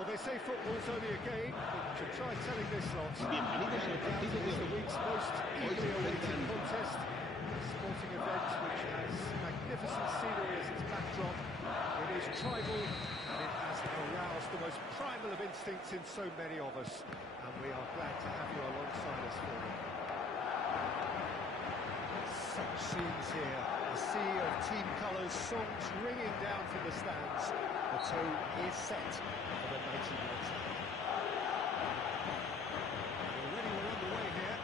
Well, they say football's only a game, but you should try telling this lot. Bienvenidos al partido de It's the hoy. week's most eagerly awaited contest. A sporting event which has magnificent scenery as its backdrop. It is tribal, and it has aroused the most primal of instincts in so many of us. And we are glad to have you alongside us for it. Such scenes here. A sea of team colours, songs ringing down from the stands. The tone is set for the 90 minutes. Already we're underway here.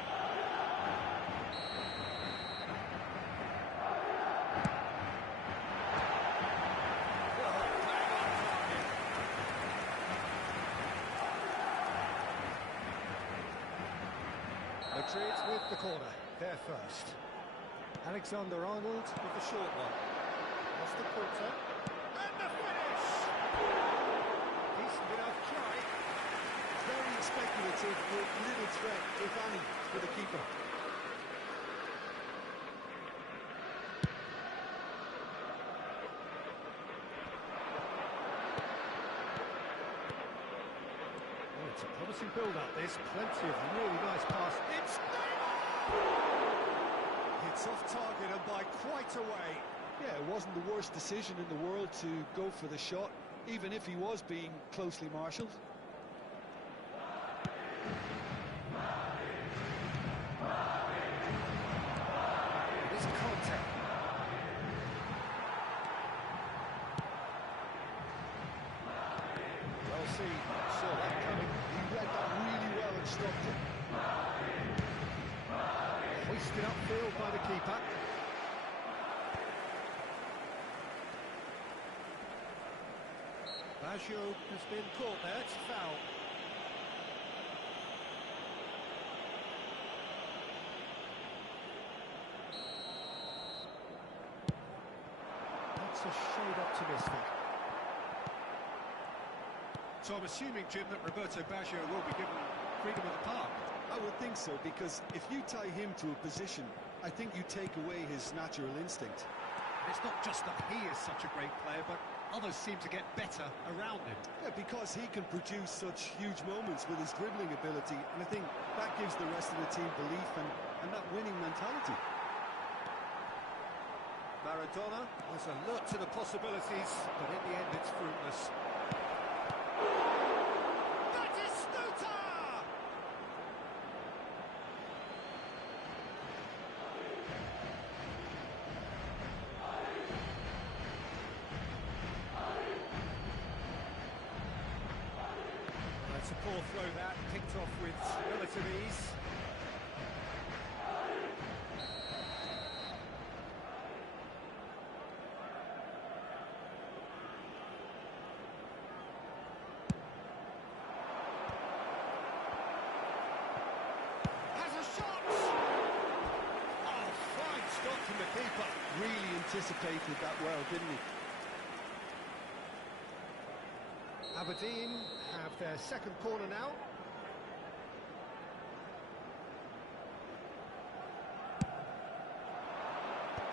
Madrid with the corner, there first. Alexander-Arnold with the short one. That's the quarter. And the finish! Decent enough try. Very speculative with little threat, if any, for the keeper. Oh, it's a promising build-up, this. Plenty of really nice pass. It's It's off target and by quite a way. Yeah, it wasn't the worst decision in the world to go for the shot, even if he was being closely marshalled. It's Conte. Well seen, saw that coming. He read that really well and stopped it. Hoisted upfield by the keeper. Baggio has been caught there, it's a foul. That's a shade optimistic. So I'm assuming, Jim, that Roberto Baggio will be given freedom of the park. I would think so, because if you tie him to a position, I think you take away his natural instinct. It's not just that he is such a great player, but others seem to get better around him. Yeah, because he can produce such huge moments with his dribbling ability, and I think that gives the rest of the team belief and that winning mentality. Maradona was alert to the possibilities, but in the end it's fruitless. It's a poor throw that, picked off with relative ease. Has a shot! Oh, fine stop from the keeper. Really anticipated that well, didn't he? Aberdeen have their second corner now.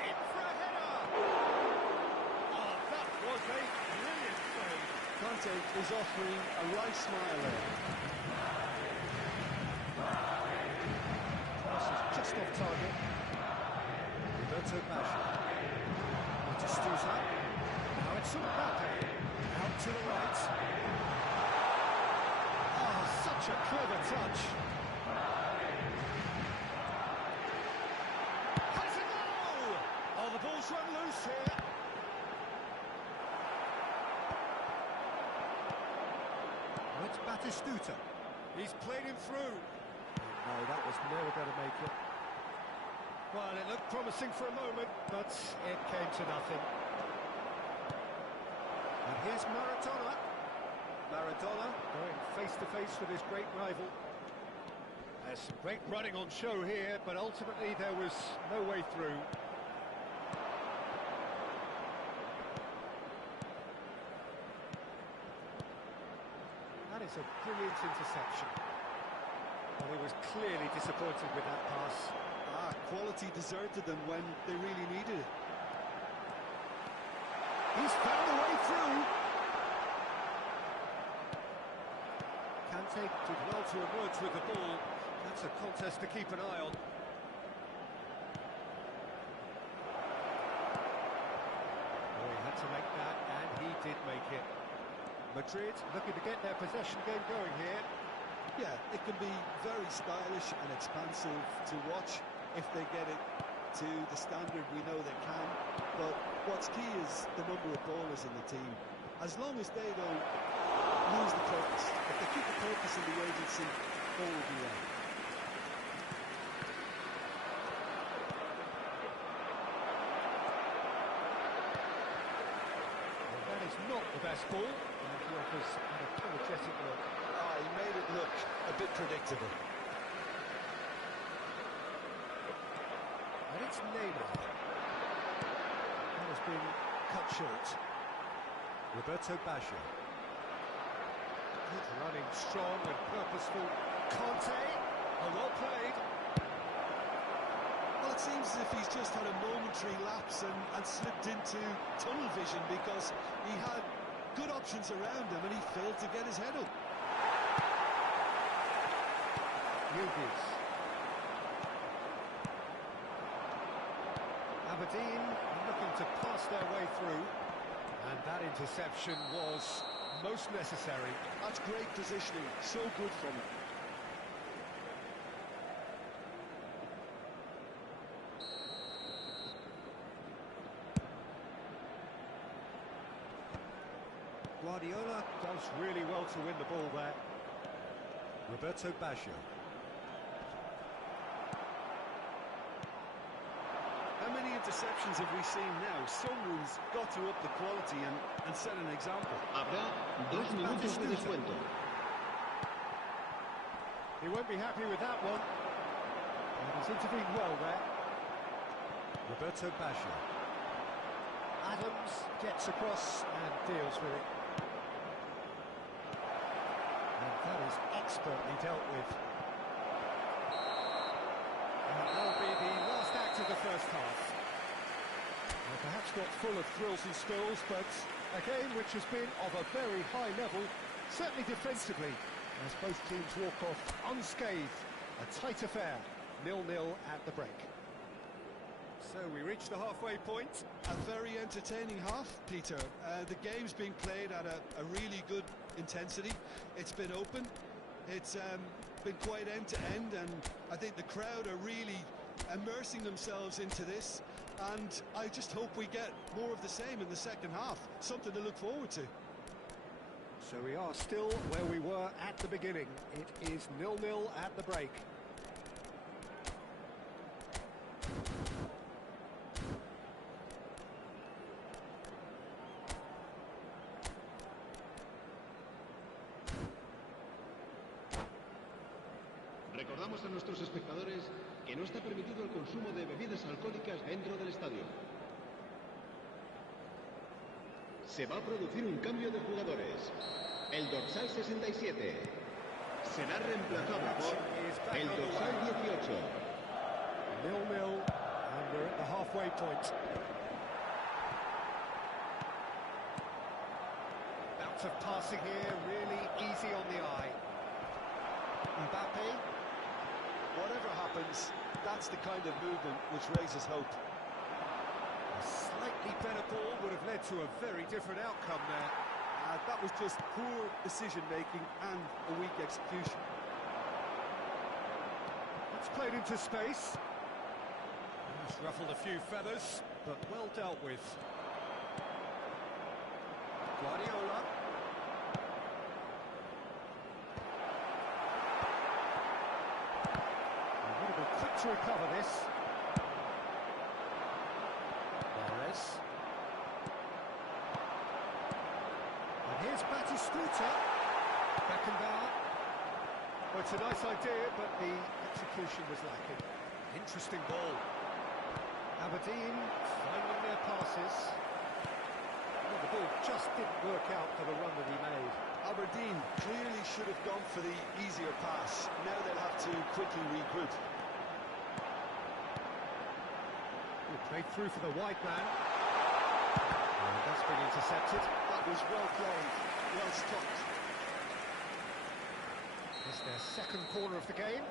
In for a header! Oh, that was a brilliant save. Conte is offering a right smile there. Pass is just off target. Roberto Baggio. Batistuta. Now it's Mbappe. Out to the right. Oh, such a clever touch. Has a goal! Oh, the ball's run loose here. Oh, it's Batistuta. He's played him through. No, that was never going to make it. Well, it looked promising for a moment, but it came to nothing. And here's Maradona. Maradona going face-to-face with his great rival. There's some great running on show here, but ultimately there was no way through. That is a brilliant interception. Well, he was clearly disappointed with that pass. Quality deserted them when they really needed it. He's found a way through. Kante did well to emerge with the ball. That's a contest to keep an eye on. Oh, he had to make that, and he did make it. Madrid looking to get their possession game going here. Yeah, it can be very stylish and expansive to watch if they get it to the standard we know they can. But what's key is the number of ballers in the team. As long as they don't lose the focus, if they keep the focus in the agency, all will be well. Well, that is not the best ball, and he offers an apologetic look. Ah, he made it look a bit predictable. And it's Neymar. That has been cut short. Roberto Baggio. Good running, strong and purposeful. Kante, well played. Well, it seems as if he's just had a momentary lapse and slipped into tunnel vision because he had good options around him and he failed to get his head up. Yildiz. Aberdeen looking to pass their way through, and that interception was most necessary. That's great positioning, so good from him. Guardiola does really well to win the ball there. Roberto Baggio. How many interceptions have we seen now? Someone's got to up the quality and set an example. Habrá 2 minutos de descuento. He won't be happy with that one. And he's intervened well there. Roberto Baggio. Adams gets across and deals with it. And that is expertly dealt with. And that'll be the last act of the first half. Well, perhaps not full of thrills and spills, but a game which has been of a very high level, certainly defensively, as both teams walk off unscathed. A tight affair, 0-0 at the break. So we reach the halfway point. A very entertaining half, Peter. The game's being played at a really good intensity. It's been open. It's been quite end-to-end, and I think the crowd are really immersing themselves into this, and I just hope we get more of the same in the second half. Something to look forward to. So we are still where we were at the beginning. It is 0-0 at the break. Recordamos a nuestros espectadores que no está permitido el consumo de bebidas alcohólicas dentro del estadio. Se va a producir un cambio de jugadores. El dorsal 67 será reemplazado por el dorsal 18. 0-0, and we're at the halfway point. Bounce of passing here, really easy on the eye. Mbappe. Whatever happens, that's the kind of movement which raises hope. A slightly better ball would have led to a very different outcome there. That was just poor decision-making and a weak execution. It's played into space. It's ruffled a few feathers, but well dealt with. Guardiola. Quick to recover this. Mahrez. And here's Batistuta. Beckenbauer. Well, it's a nice idea, but the execution was lacking. Interesting ball. Aberdeen finding their passes. Well, the ball just didn't work out for the run that he made. Aberdeen clearly should have gone for the easier pass. Now they'll have to quickly regroup. Played through for the wide man. And that's been intercepted. That was well played, well stopped. It's their second corner of the game.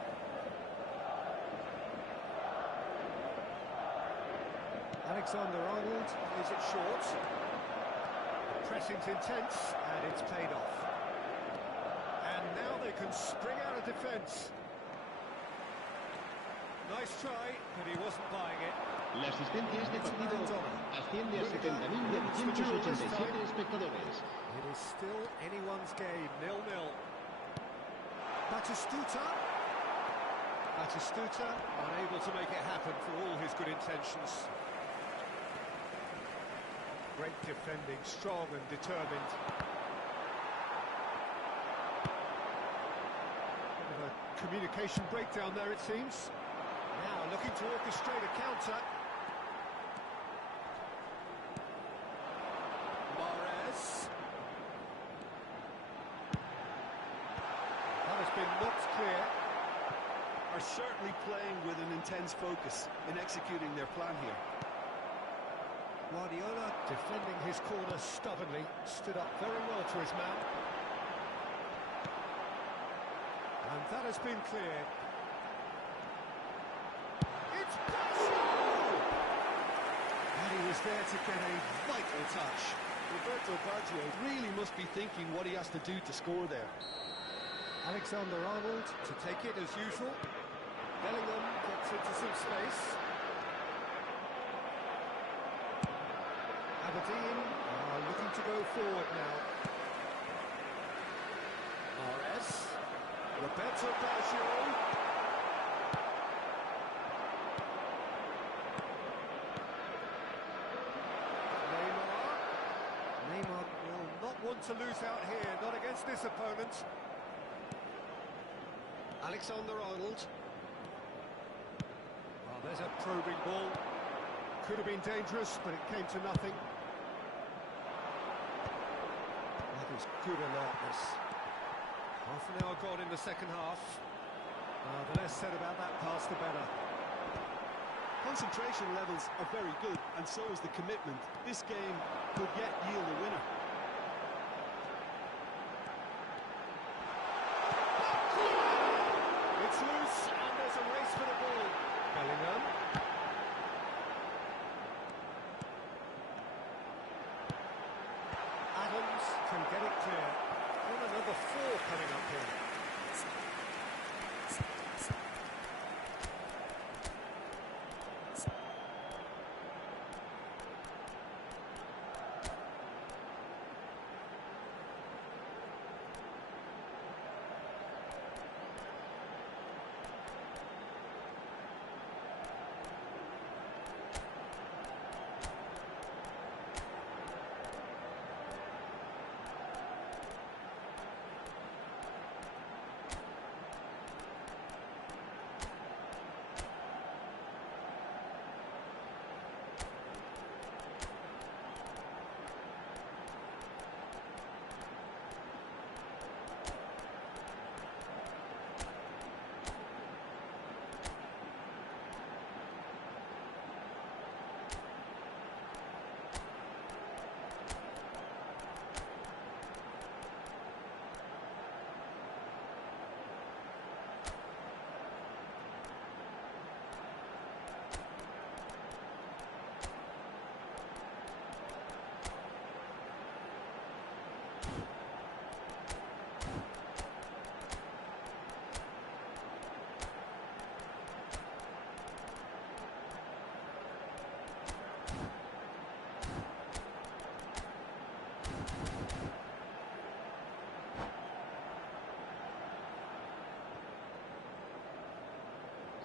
Alexander-Arnold plays it short. The pressing's intense, and it's paid off. And now they can spring out of defence. Nice try, but he wasn't buying it. La asistencia a este partido asciende a 70.987 espectadores. It is still anyone's game, 0-0. Batistuta. Batistuta unable to make it happen for all his good intentions. Great defending, strong and determined. Bit of a communication breakdown there, it seems. Now looking to orchestrate a counter. Mahrez. That has been knocked clear. Are certainly playing with an intense focus in executing their plan here. Guardiola defending his corner stubbornly, stood up very well to his man. And that has been cleared. It's Baggio! And he was there to get a vital touch. Roberto Baggio really must be thinking what he has to do to score there. Alexander-Arnold to take it as usual. Bellingham gets into some space. Aberdeen are looking to go forward now. Mahrez. Roberto Baggio. Neymar will not want to lose out here, not against this opponent. Alexander-Arnold. Oh, there's a probing ball. Could have been dangerous, but it came to nothing. That is good alertness. Half an hour gone in the second half. The less said about that pass, the better. Concentration levels are very good, and so is the commitment. This game could yet yield a winner. It's loose, and there's a race for the ball. Bellingham. Adams can get it clear. And another four coming up here.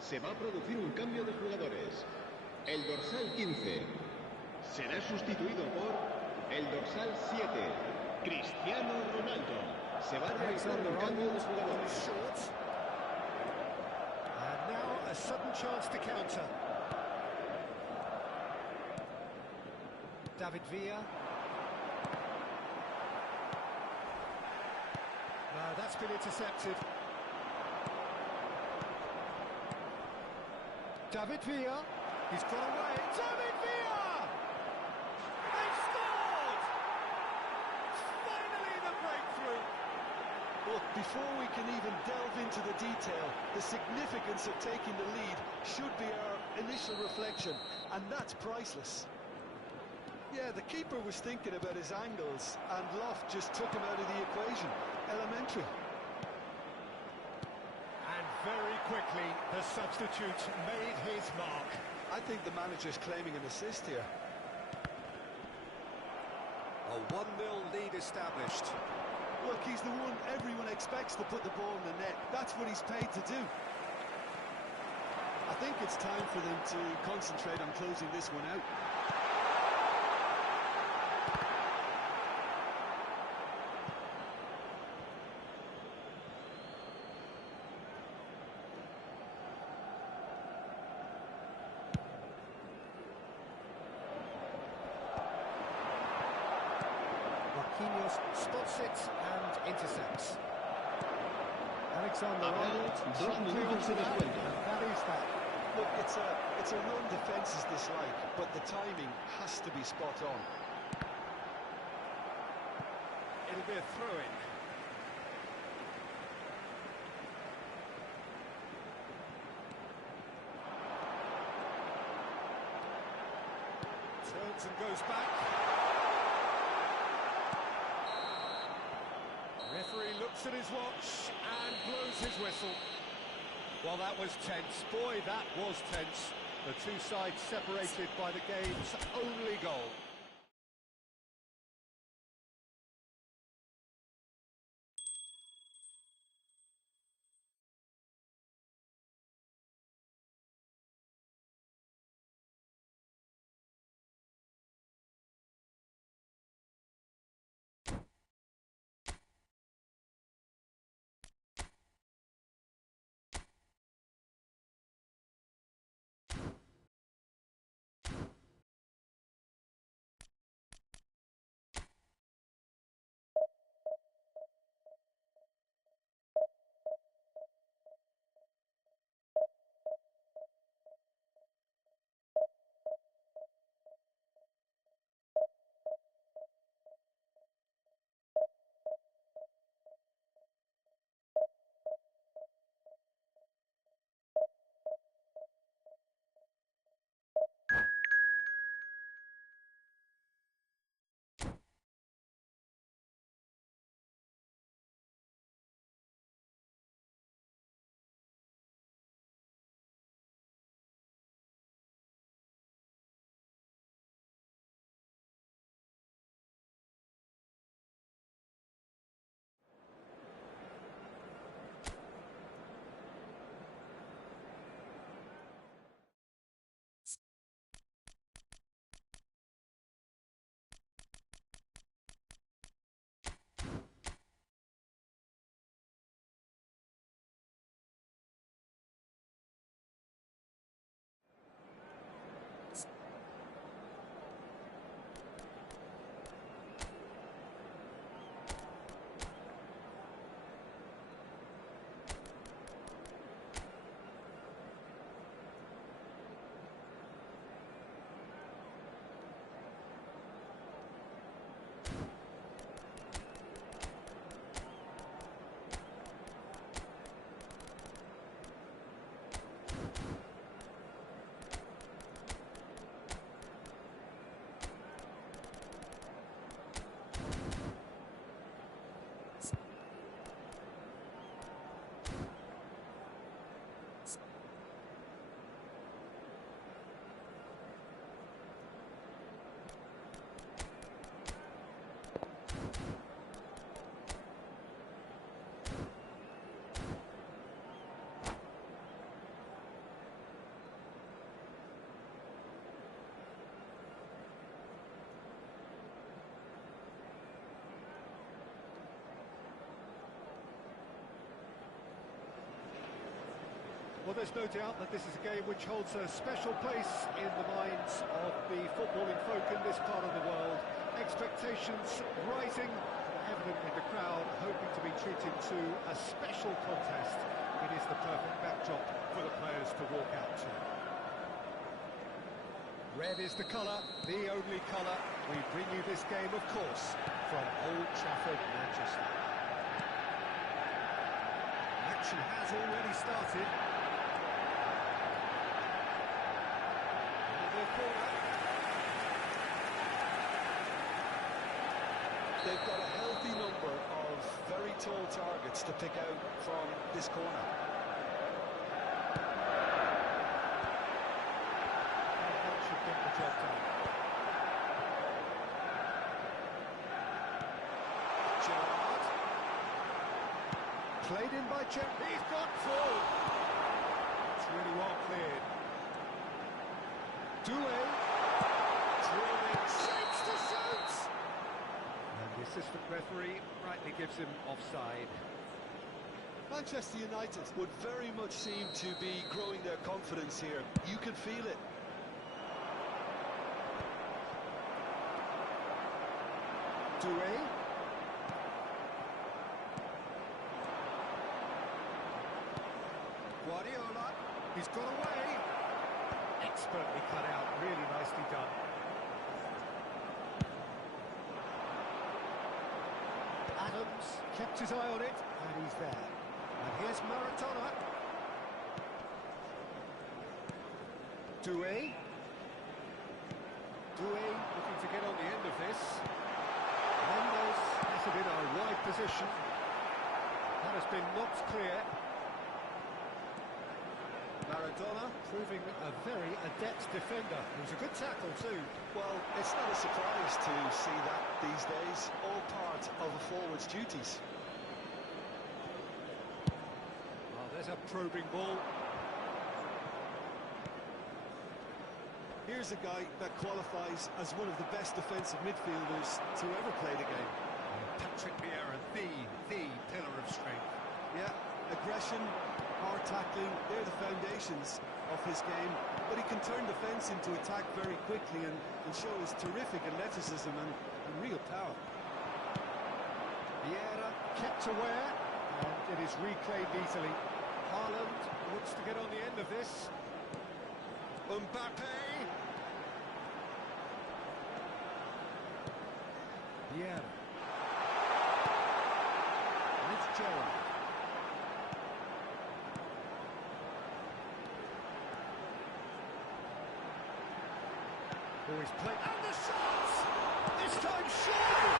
Se va a producir un cambio de jugadores. El dorsal 15 será sustituido por el dorsal 7, Cristiano Ronaldo. Se va a realizar un cambio de jugadores. And now a sudden chance to counter. David Villa. No, that's been intercepted. David Villa, he's got away. David Villa! They've scored! Finally the breakthrough. Both Before we can even delve into the detail, the significance of taking the lead should be our initial reflection, and that's priceless. Yeah, the keeper was thinking about his angles, and Loft just took him out of the equation. Elementary. And very quickly, the substitute made his mark. I think the manager's claiming an assist here. A 1-0 lead established. Look, he's the one everyone expects to put the ball in the net. That's what he's paid to do. I think it's time for them to concentrate on closing this one out. Spots it and intercepts. Alexander-Arnold, Dos minutos de descuento. that is that. Look, it's a run defence is dislike, but the timing has to be spot on. It'll be a throw-in. Turns and goes back. Referee looks at his watch and blows his whistle. Well, that was tense. Boy, that was tense. The two sides separated by the game's only goal. Well, there's no doubt that this is a game which holds a special place in the minds of the footballing folk in this part of the world. Expectations rising, evidently the crowd hoping to be treated to a special contest. It is the perfect backdrop for the players to walk out to. Red is the colour, the only colour. We bring you this game, of course, from Old Trafford, Manchester. action has already started. Another corner. They've got a healthy number of very tall targets to pick out from this corner. That should get the job done. Gerrard. Played in by Jem. He's got through. It's really well cleared. Doué. Drilling. Shapes to shoot. And the assistant referee rightly gives him offside. Manchester United would very much seem to be growing their confidence here. You can feel it. Doué. Guardiola. He's got away. Expertly cut out. Really nicely done. Adams kept his eye on it, and he's there. And here's Maradona. Doué. Doué looking to get on the end of this. Mendes has it in a wide position. That has been knocked clear. Maradona proving a very adept defender. It was a good tackle too. Well, it's not a surprise to see that these days, all part of a forward's duties. Well, there's a probing ball. Here's a guy that qualifies as one of the best defensive midfielders to ever play the game. Patrick Vieira, the pillar of strength. Yeah, aggression, hard tackling, they're the foundations of his game, but he can turn defence into attack very quickly and show his terrific athleticism and real power. Vieira kept aware, and it is reclaimed easily. Haaland looks to get on the end of this. Mbappe! Vieira. And it's Gerrard. Who is playing, and the shot! This time surely!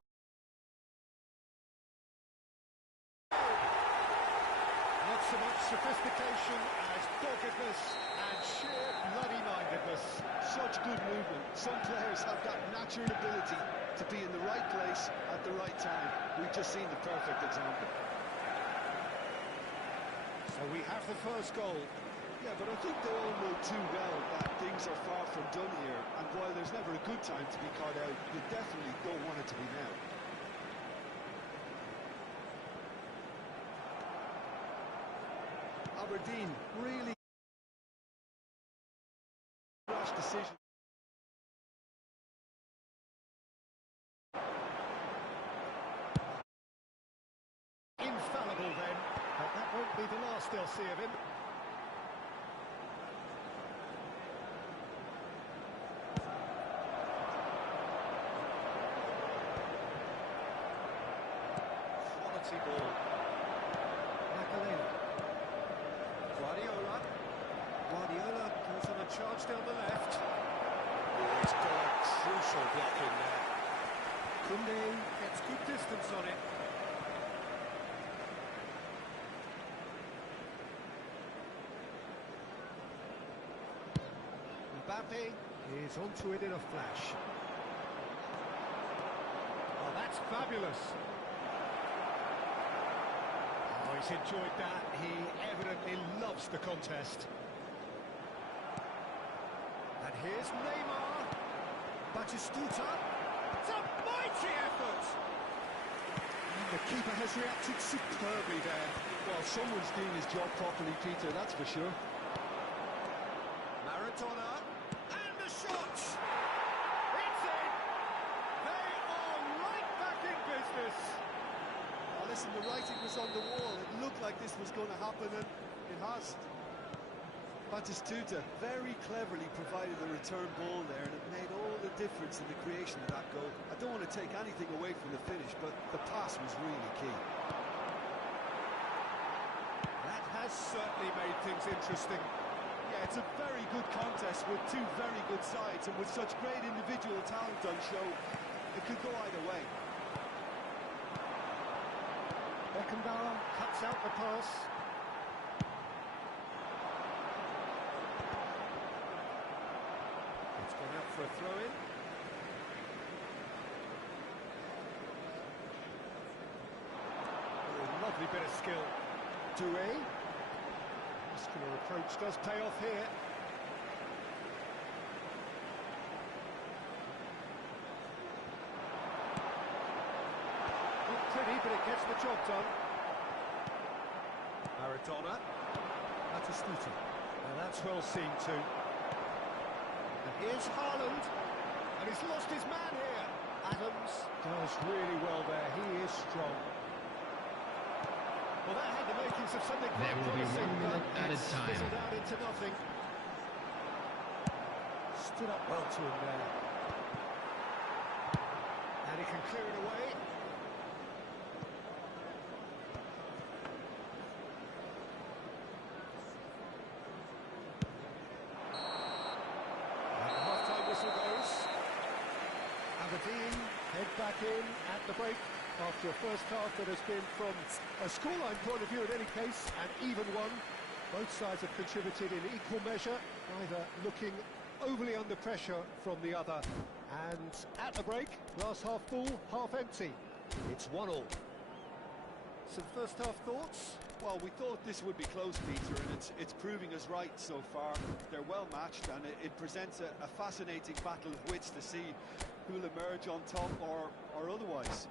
Not so much sophistication as doggedness and sheer bloody-mindedness. Such good movement. Some players have that natural ability to be in the right place at the right time. We've just seen the perfect example. So we have the first goal. Yeah, but I think they all know too well that things are far from done here, and while there's never a good time to be caught out, you definitely don't want it to be now. Aberdeen really rash decision. Infallible then, but that won't be the last they'll see of him. Quality ball. Makalele. Guardiola goes on a charge down the left. Oh, he's got a crucial block in there. Koundé gets good distance on it. Mbappe is onto it in a flash. Oh, that's fabulous. Oh, he's enjoyed that. He evidently loves the contest. And here's Neymar. Batistuta. It's a mighty effort. And the keeper has reacted superbly there. Well, someone's doing his job properly, Peter, that's for sure. Maradona. And the shot. It's in. They are right back in business. Oh, listen, the writing was on the wall. It looked like this was going to happen, and it has. Batistuta very cleverly provided the return ball there, and it made all the difference in the creation of that goal. I don't want to take anything away from the finish, but the pass was really key. That has certainly made things interesting. Yeah, it's a very good contest with two very good sides, and with such great individual talent on show, it could go either way. Beckenbauer cuts out the pass. It's gone out for a throw-in. Oh, lovely bit of skill. Doué. Muscular approach does pay off here. Not pretty, but it gets the job done. Maradona. Batistuta. Now that's well seen too. And here's Haaland. And he's lost his man here. Adams does really well there. He is strong. Well, that had the makings of something quite promising, but it's fizzled out into nothing. Stood up well to him there. And he can clear it away. And the half-time whistle goes. Aberdeen head back in at the break after a first half that has been, from a scoreline point of view in any case, an even one. Both sides have contributed in equal measure, neither looking overly under pressure from the other. And at the break, glass half full, half empty. It's 1-1. Some first half thoughts? Well, we thought this would be close, Peter, and it's proving us right so far. They're well matched, and it presents a fascinating battle of wits to see who'll emerge on top or otherwise.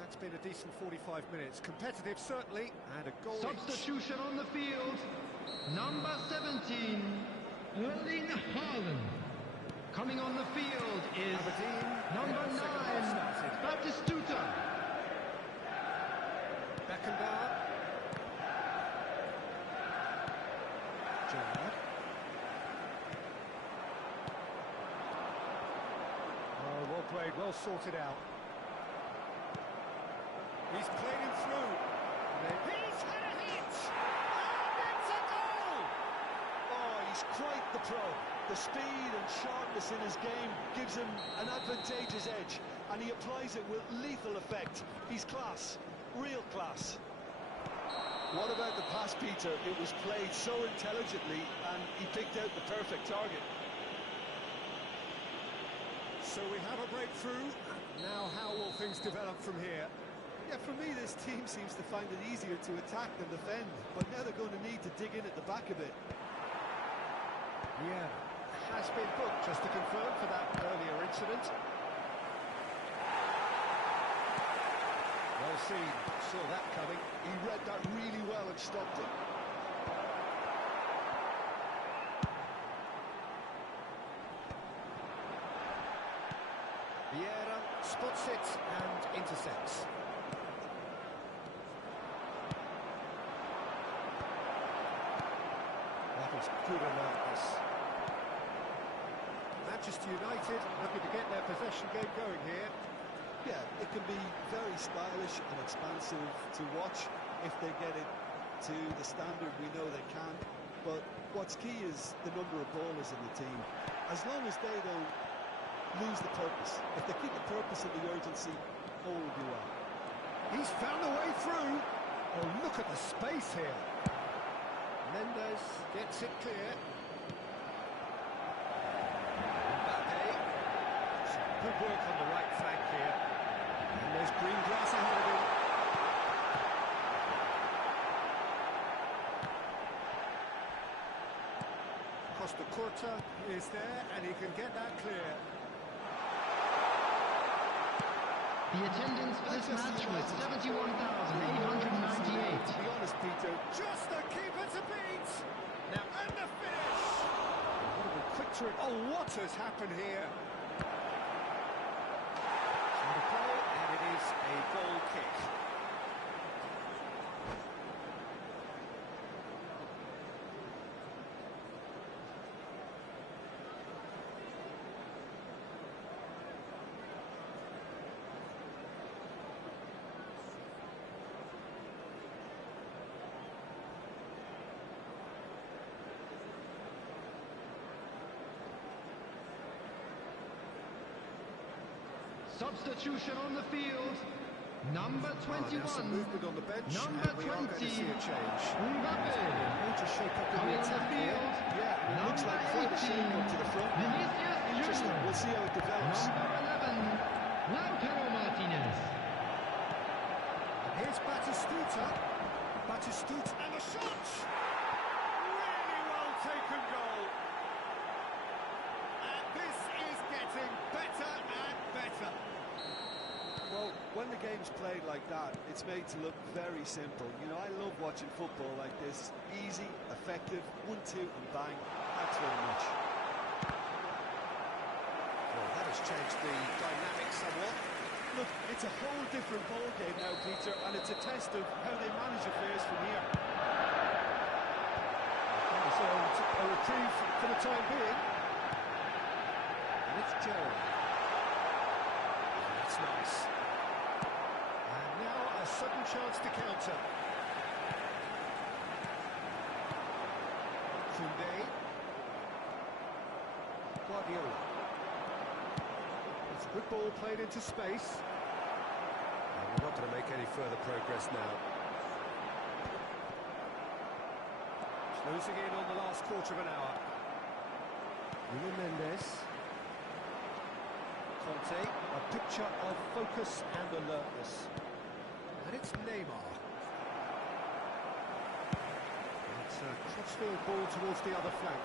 That's been a decent 45 minutes. Competitive, certainly, and a goal. Substitution on the field. Number 17, Erling Haaland. Coming on the field is Aberdeen. number 9, Batistuta. Beckenbauer. Gerrard. Oh, well played, well sorted out. He's played him through. He's had a hit! And it's a goal! Oh, he's quite the pro. The speed and sharpness in his game gives him an advantageous edge, and he applies it with lethal effect. He's class, real class. What about the pass, Peter? It was played so intelligently, and he picked out the perfect target. So we have a breakthrough. Now how will things develop from here? Yeah, for me, this team seems to find it easier to attack than defend, but now they're going to need to dig in at the back a bit. Yeah, has been booked, just to confirm, for that earlier incident. Well seen, saw that coming. He read that really well and stopped it. Vieira spots it and intercepts. That is good alertness. Manchester United looking to get their possession game going here. Yeah, it can be very stylish and expansive to watch if they get it to the standard we know they can. But what's key is the number of ballers in the team. As long as they don't lose the purpose, if they keep the purpose and the urgency, all will be well. He's found a way through. Oh, look at the space here. Mendes gets it clear. Mbappe. Some good work on the right flank here. And there's green grass ahead of him. Costa Curta is there, and he can get that clear. The attendance for this match was 71,898. To be honest, Peter, just the keeper to beat. Now, and the finish. What a quick turn. Oh, what has happened here? On the play, and it is a goal kick. Substitution on the field. Number 21. Now some movement on the bench, Number and we are going to 20. see a change. Mbappe. Will to shape up in Coming the on the attack here. field. Yeah, it looks like quite a shake up to the front. Vinicius Interesting. Junior. We'll see how it develops. Number 11. Lautaro Martinez. Here's Batistuta. Batistuta and a shot! Really well taken goal. And this is getting better and better. Well, when the game's played like that, it's made to look very simple. You know, I love watching football like this. Easy, effective, 1-2 and bang. Thanks very much. Well, that has changed the dynamic somewhat. Look, it's a whole different ball game now, Peter, and it's a test of how they manage affairs from here. So a reprieve for the time being. And it's Gerald. That's nice. And now a sudden chance to counter. Koundé. Guardiola. It's a good ball played into space. And we're not going to make any further progress now. Losing in on the last quarter of an hour. Nuno Mendes. Conte, a picture of focus and alertness. And it's Neymar. It's a crossfield ball towards the other flank.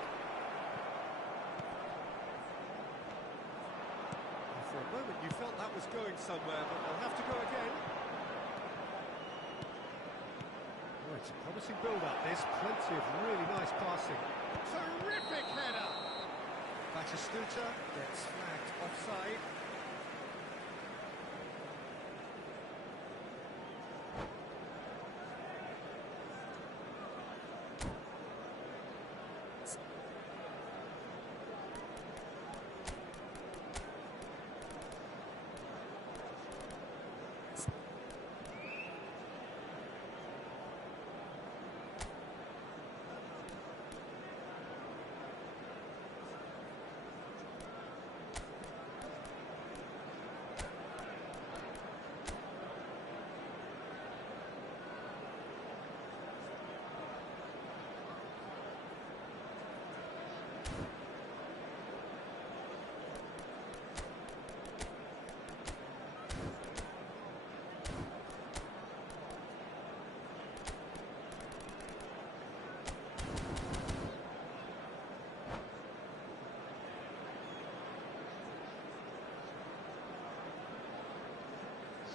And for a moment you felt that was going somewhere, but they'll have to go again. Oh, it's a promising build-up, this. Plenty of really nice passing. Terrific header! Batistuta gets flagged offside.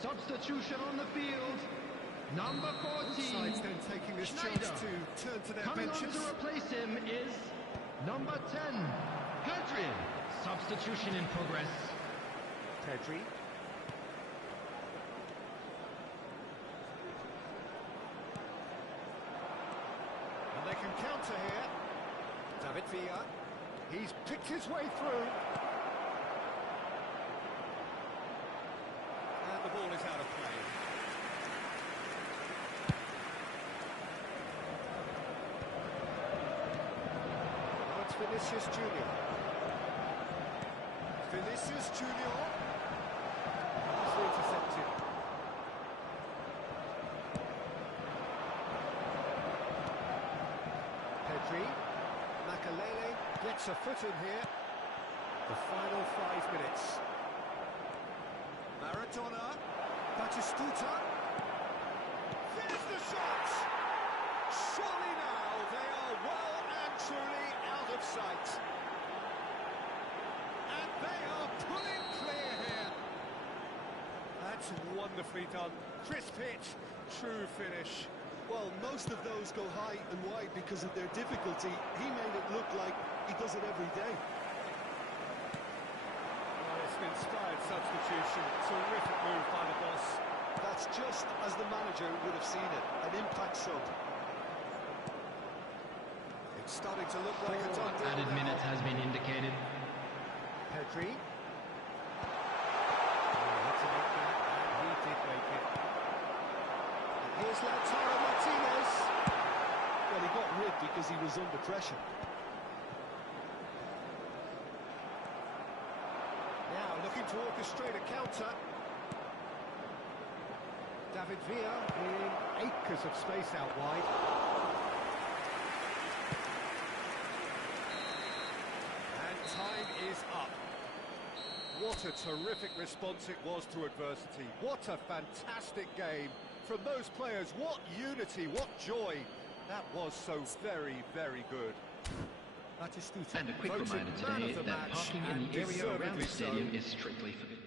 Substitution on the field. Number 14. Sides then taking this Schneider. chance to turn to their Coming on benches. to replace him is number 10. Pedri. Substitution in progress. Pedri. And they can counter here. David Villa. He's picked his way through. And the ball is out of play. Now it's Vinicius Junior. Vinicius Junior. Easily intercepted. Pedri. Makalele gets a foot in here. The final 5 minutes. Maradona. Batistuta. There's the shot! Surely now they are well and truly out of sight. And they are pulling clear here. That's wonderfully done. Crisp hit, true finish. Well, most of those go high and wide because of their difficulty. He made it look like he does it every day. Well, it's an inspired substitution. Terrific move by the boss. That's just as the manager would have seen it, an impact sub. It's starting to look like a done deal Added now. minutes has been indicated. Pedri. Oh, had to make that, and he did make it. And here's Lautaro Martinez. Well, he got rid because he was under pressure. Now looking to orchestrate frustrate a counter. David Villa in acres of space out wide. And time is up. What a terrific response it was to adversity. What a fantastic game. From those players, what unity, what joy. That was so very, very good. And a quick reminder today that parking in the area around the stadium is strictly forbidden.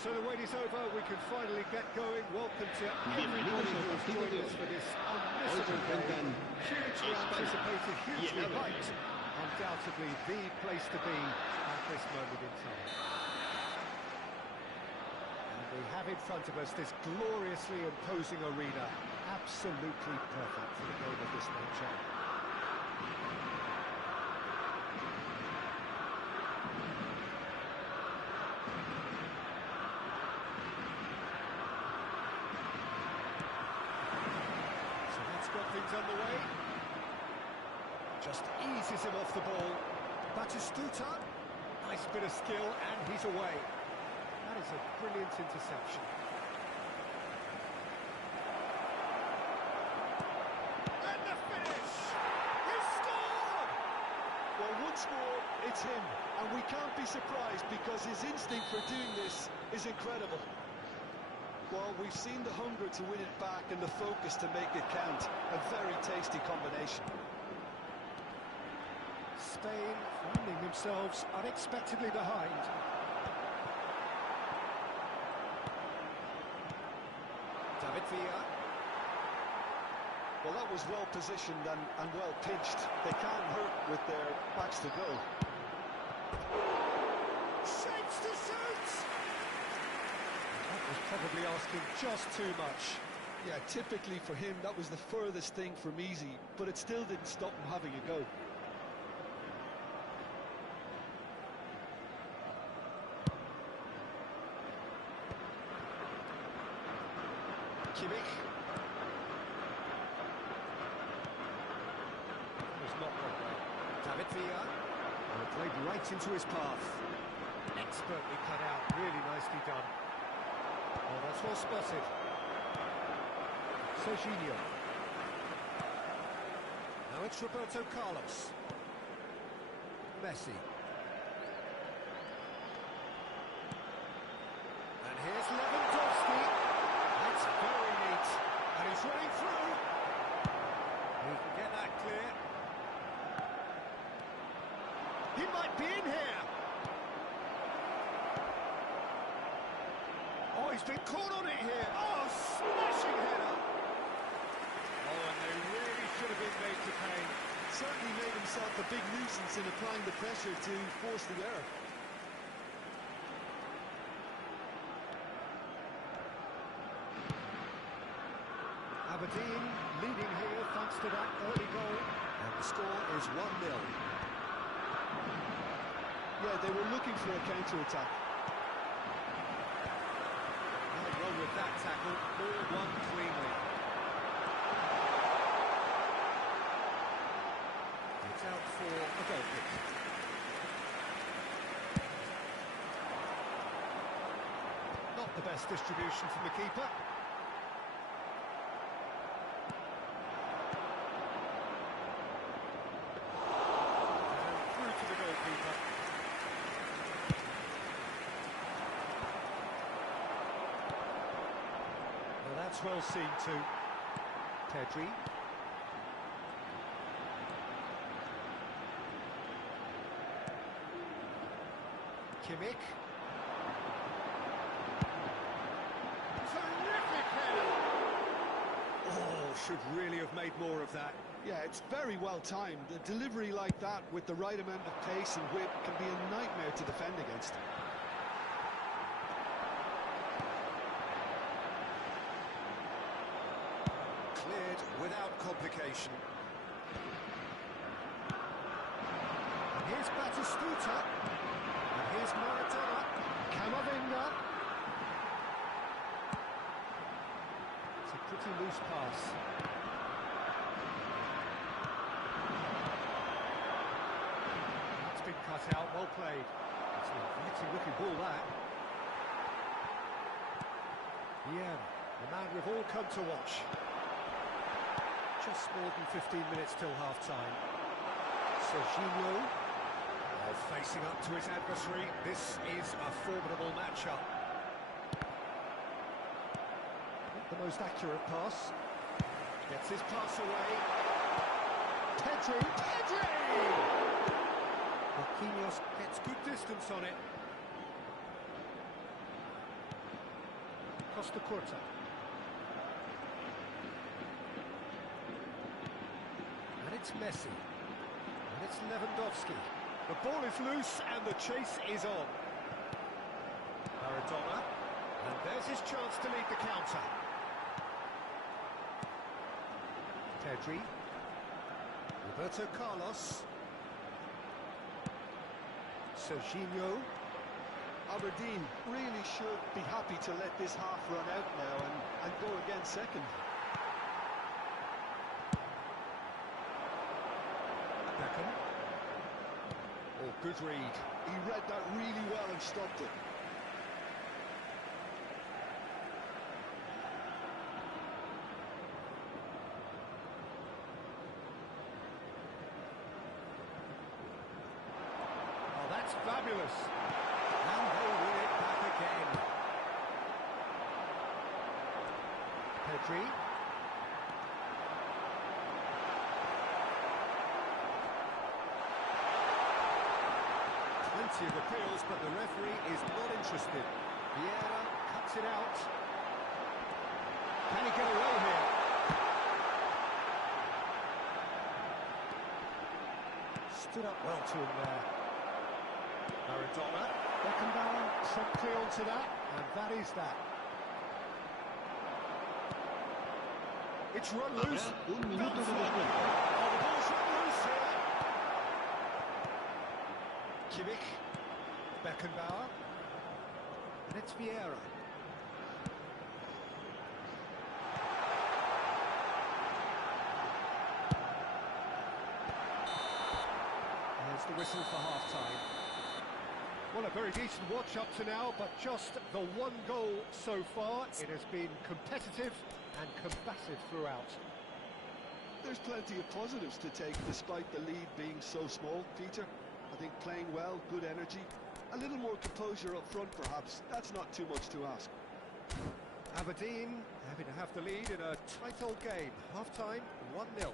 So the wait is over, we can finally get going. Welcome to Bienvenidos everybody al who's partido joined de us hoy. for this Hoy se unmissable enfrentan game. Hugely España anticipated, y hugely el hyped. Undoubtedly the place to be at this moment in time. And we have in front of us this gloriously imposing arena. Absolutely perfect for the game of this matchup. Got things underway. Just eases him off the ball. Batistuta. Nice bit of skill, and he's away. That is a brilliant interception. And the finish! He's scored! Well, once more, it's him, and we can't be surprised because his instinct for doing this is incredible. Well, we've seen the hunger to win it back and the focus to make it count. A very tasty combination. Spain finding themselves unexpectedly behind. David Villa. Well, that was well positioned and well pitched. They can't hurt with their backs to goal. Shapes to shoot! That was probably asking just too much. Yeah, typically for him, that was the furthest thing from easy, but it still didn't stop him having a go. Kimmich. Was not that way. David Villa. And it played right into his path. Expertly cut out, really nicely done. Oh, that's well spotted. Serginho. Now it's Roberto Carlos. Messi. And here's Lewandowski. That's very neat. And he's running through. He can get that clear. He might be in here. Oh, he's been caught on it here. Oh, smashing header. Oh, and they really should have been made to pay. Certainly made himself a big nuisance in applying the pressure to force the error. Aberdeen leading here thanks to that early goal. And the score is 1-0. Yeah, they were looking for a counter-attack. Right wrong with that tackle, all won cleanly. It's out for a goal kick. Not the best distribution from the keeper. And through to the goalkeeper. Well, that's well seen too. Pedri. Kimmich. Terrific header! Oh, should really have made more of that. Yeah, it's very well timed. A delivery like that with the right amount of pace and whip can be a nightmare to defend against. Cleared without complication. And here's Batistuta. And here's Maradona. Camavinga. It's a pretty loose pass. That's been cut out, well played. It's an inviting looking ball, that. Yeah, the man we've all come to watch. Just more than 15 minutes till half-time. Serginho, facing up to his adversary. This is a formidable matchup. Not the most accurate pass. Gets his pass away. Pedri! Marquinhos gets good distance on it. Costa Curta. And it's Messi. And it's Lewandowski. The ball is loose and the chase is on. Maradona. And there's his chance to lead the counter. Pedri. Roberto Carlos. Serginho. Aberdeen really should be happy to let this half run out now and go again second. Beckham. Oh, good read. He read that really well and stopped it. Oh, that's fabulous. And they win it back again. Pedri. Plenty of appeals, but the referee is not interested. Vieira cuts it out. Can he get away here? Stood up well to him there. Maradona. Beckenbauer promptly onto that, and that is that. It's run loose. Un minuto de descuento. Oh, the ball's run loose here. Kimmich. Beckenbauer. And it's Vieira. There's the whistle for half-time. Well, a very decent watch up to now, but just the one goal so far. It has been competitive and combative throughout. There's plenty of positives to take despite the lead being so small, Peter. I think playing well, good energy, a little more composure up front perhaps. That's not too much to ask. Aberdeen having to have the lead in a tight old game. Half-time, 1-0.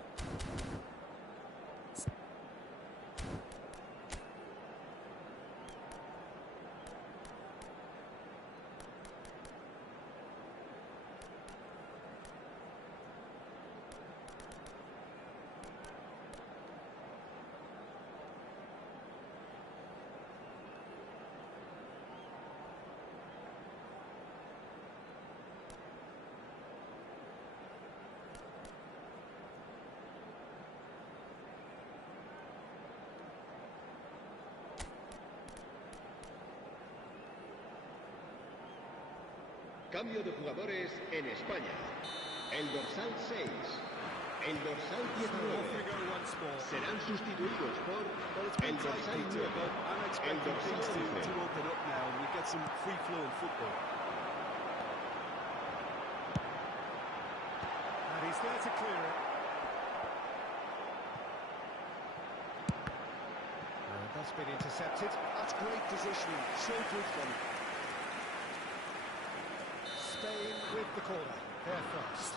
Cambio de jugadores en España. El dorsal 6, el dorsal 19 serán sustituidos por el dorsal 9, el dorsal 11. To open up now and we get some free-flowing football. And he's there to clear it. And that's been intercepted. That's great positioning, so good from him. Spain with the corner. They're first.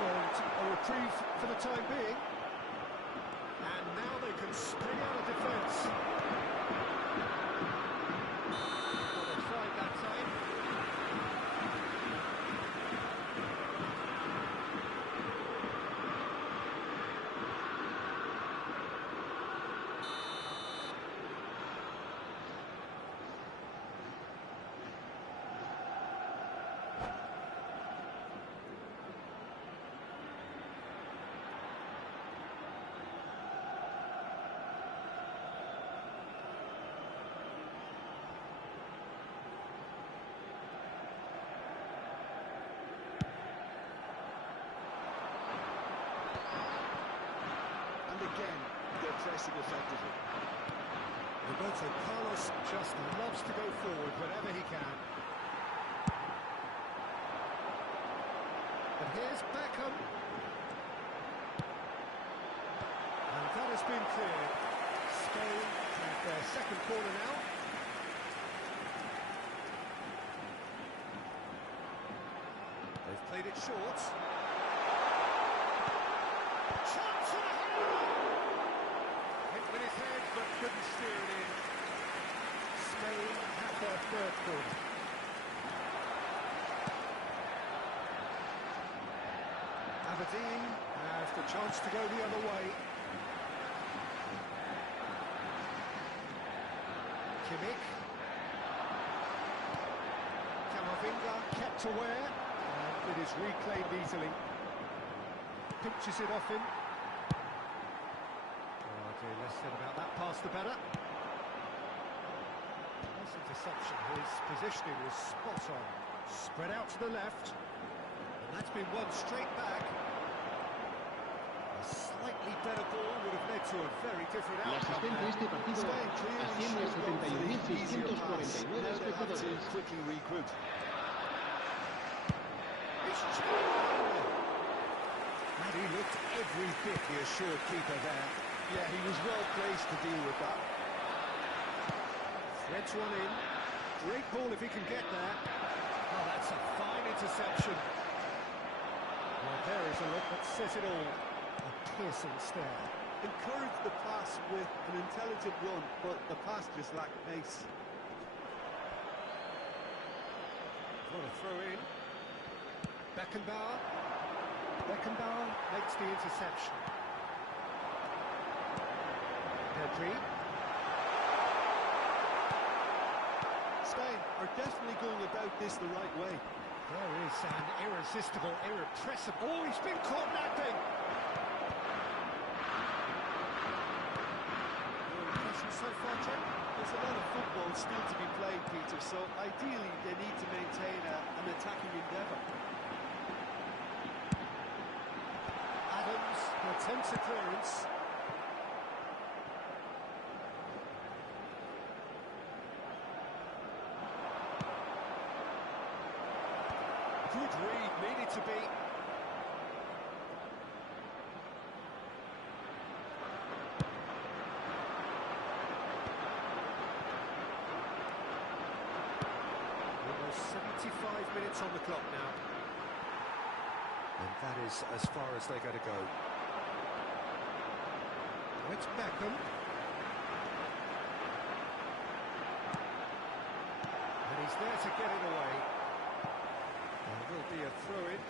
A reprieve for the time being. And now they can spring out of defence. Well, they tried that time. pressing effectively. Roberto Carlos just loves to go forward whenever he can. But here's Beckham. And that has been cleared. Spain have their second corner now. They've played it short. Chance and a header! Hit with his head, but couldn't steer it in. Spain have their third corner. Aberdeen have the chance to go the other way. Kimmich. Camavinga kept aware, and it is reclaimed easily. Pinches it off him. Oh, dear, less said about that pass, the better. Nice interception. His positioning was spot on. Spread out to the left. And that's been won straight back. A slightly better ball would have led to a very different La outcome. asistencia a este partido asciende a 71.649 espectadores. Quickly regroup. And he looked every bit the assured keeper there. Yeah, he was well placed to deal with that. Threads one in. Great ball if he can get there. Oh, that's a fine interception. Well, there is a look that says it all. A piercing stare. Encouraged the pass with an intelligent run, but the pass just lacked pace. What a throw in. Beckenbauer. Beckenbauer makes the interception. Pedri. Spain are definitely going about this the right way. There is an irresistible, irrepressible... Oh, he's been caught napping! Your impression so far, Jim? There's a lot of football still to be played, Peter, so ideally they need to maintain an attacking endeavour. Adams attempts a clearance. Good read, needed to be. Almost 75 minutes on the clock now. And that is as far as they're going to go. Now it's Beckham. And he's there to get it away. There will be a throw-in.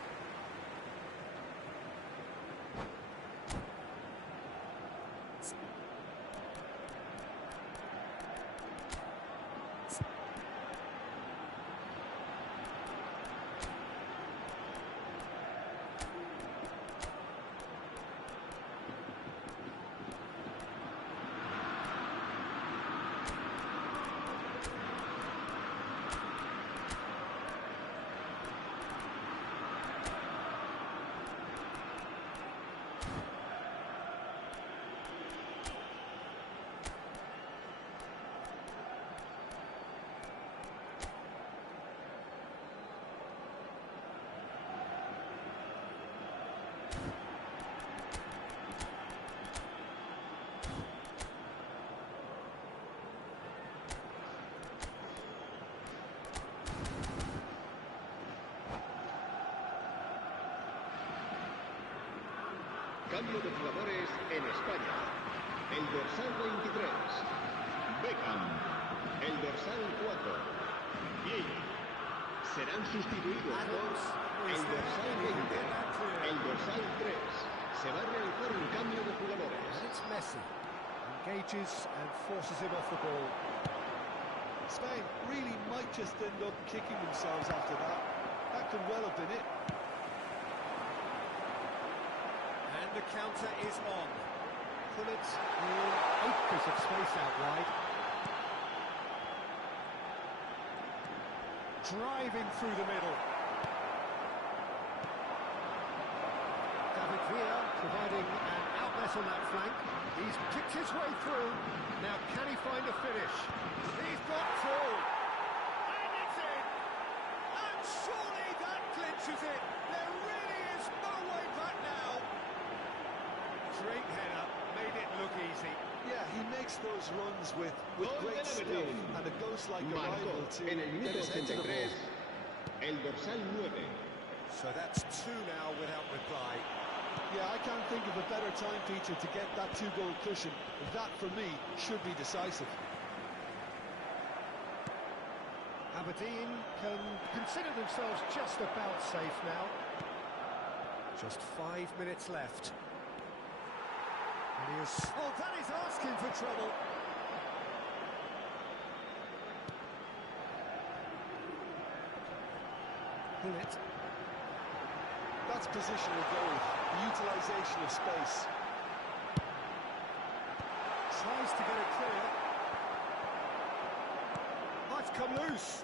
Cambio de jugadores en España. El dorsal 23, Beckham. El dorsal 4, Vieira. Serán sustituidos por el dorsal 20, el dorsal 3. Se va a realizar un cambio de jugadores. It's Messi. Engages and forces him off the ball. Spain really might just end up kicking themselves after that. That could well have been it. And the counter is on. Pullet with acres of space out wide. Driving through the middle. David Villa providing an sharpness on that flank. He's picked his way through. Now can he find a finish? He's got through. And it's in. And surely that clinches it. There really is no way back now. Great header. Made it look easy. Yeah, he makes those runs with great skill, and it goes like a rival to en el get minuto his head to the 83 ball. el dorsal 9. So that's two now without reply. Yeah, I can't think of a better time, Peter, to get that two-goal cushion. That, for me, should be decisive. Aberdeen can consider themselves just about safe now. Just 5 minutes left. And he is... Oh, that is asking for trouble. Bullet. That's positional goal, the utilisation of space. Tries to get it clear. Might come loose.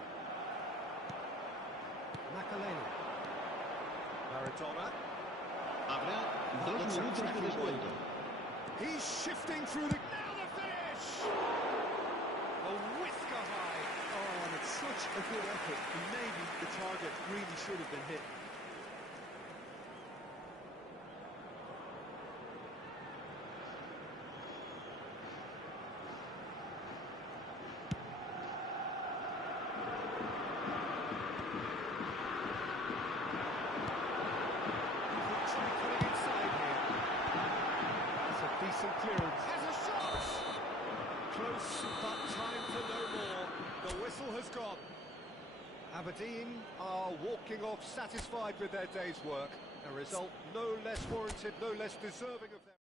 Makaleli. Maradona. Habrá 2 minutos de descuento. He's shifting through the... Now the finish! A whisker high. Oh, and it's such a good effort. And maybe the target really should have been hit. Decent clearance. Has a shot! Close, but time for no more. The whistle has gone. Aberdeen are walking off satisfied with their day's work. A result no less warranted, no less deserving of their...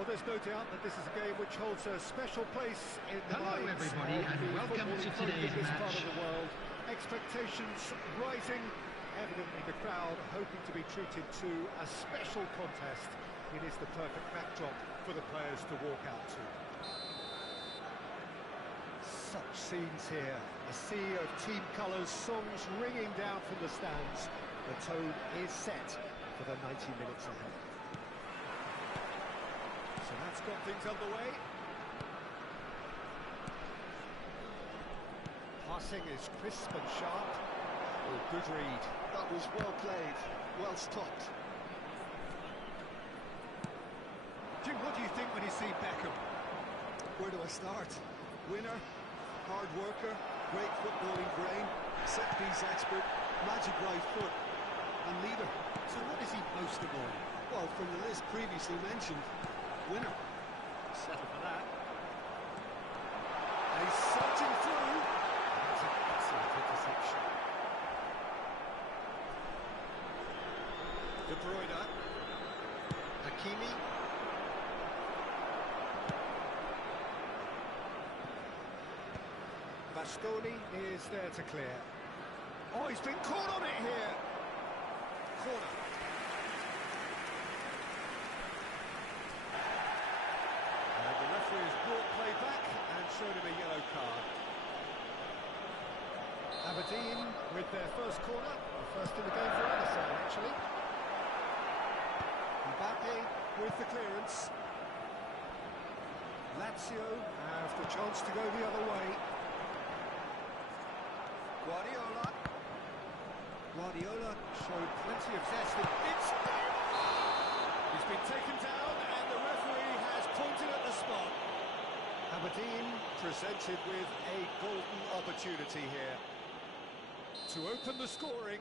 Well, there's no doubt that this is a game which holds a special place in the Hello, minds everybody, of and the welcome footballing to folk today's in this part match. of the world. Expectations rising, evidently the crowd hoping to be treated to a special contest. It is the perfect backdrop for the players to walk out to. Such scenes here, a sea of team colours, songs ringing down from the stands. The tone is set for the 90 minutes ahead. So that's got things underway. Passing is crisp and sharp. Oh, good read. That was well played, well stopped. Jim, what do you think when you see Beckham? Where do I start? Winner, hard worker, great footballing brain, set-piece expert, magic right foot, and leader. So what is he most of all? Well, from the list previously mentioned, winner. Settle for that. And he's surging through. That's an excellent interception. De Bruyne. Hakimi. Bastoni is there to clear. Oh, he's been caught on it here. Corner. And the referee has brought play back and showed him a yellow card. Aberdeen with their first corner, the first in the game for either side, actually. Mbappe with the clearance. Lazio have the chance to go the other way. Guardiola showed plenty of zest. It's he's been taken down and the referee has pointed at the spot. Aberdeen presented with a golden opportunity here to open the scoring.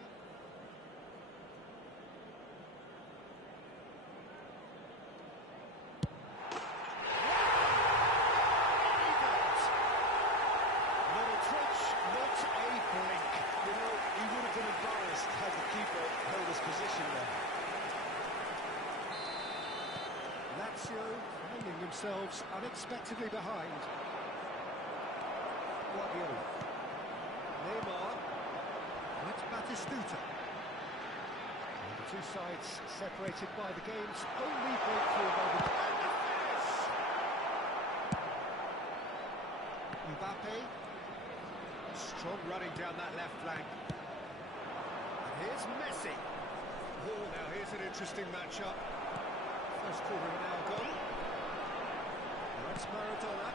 Had the keeper held his position there. Lazio finding themselves unexpectedly behind. Guardiola. Neymar. That's Batistuta. And the two sides separated by the game's only breakthrough moment. Mbappe. Strong running down that left flank. Here's Messi. Oh, now here's an interesting matchup. First quarter now gone. That's Maradona.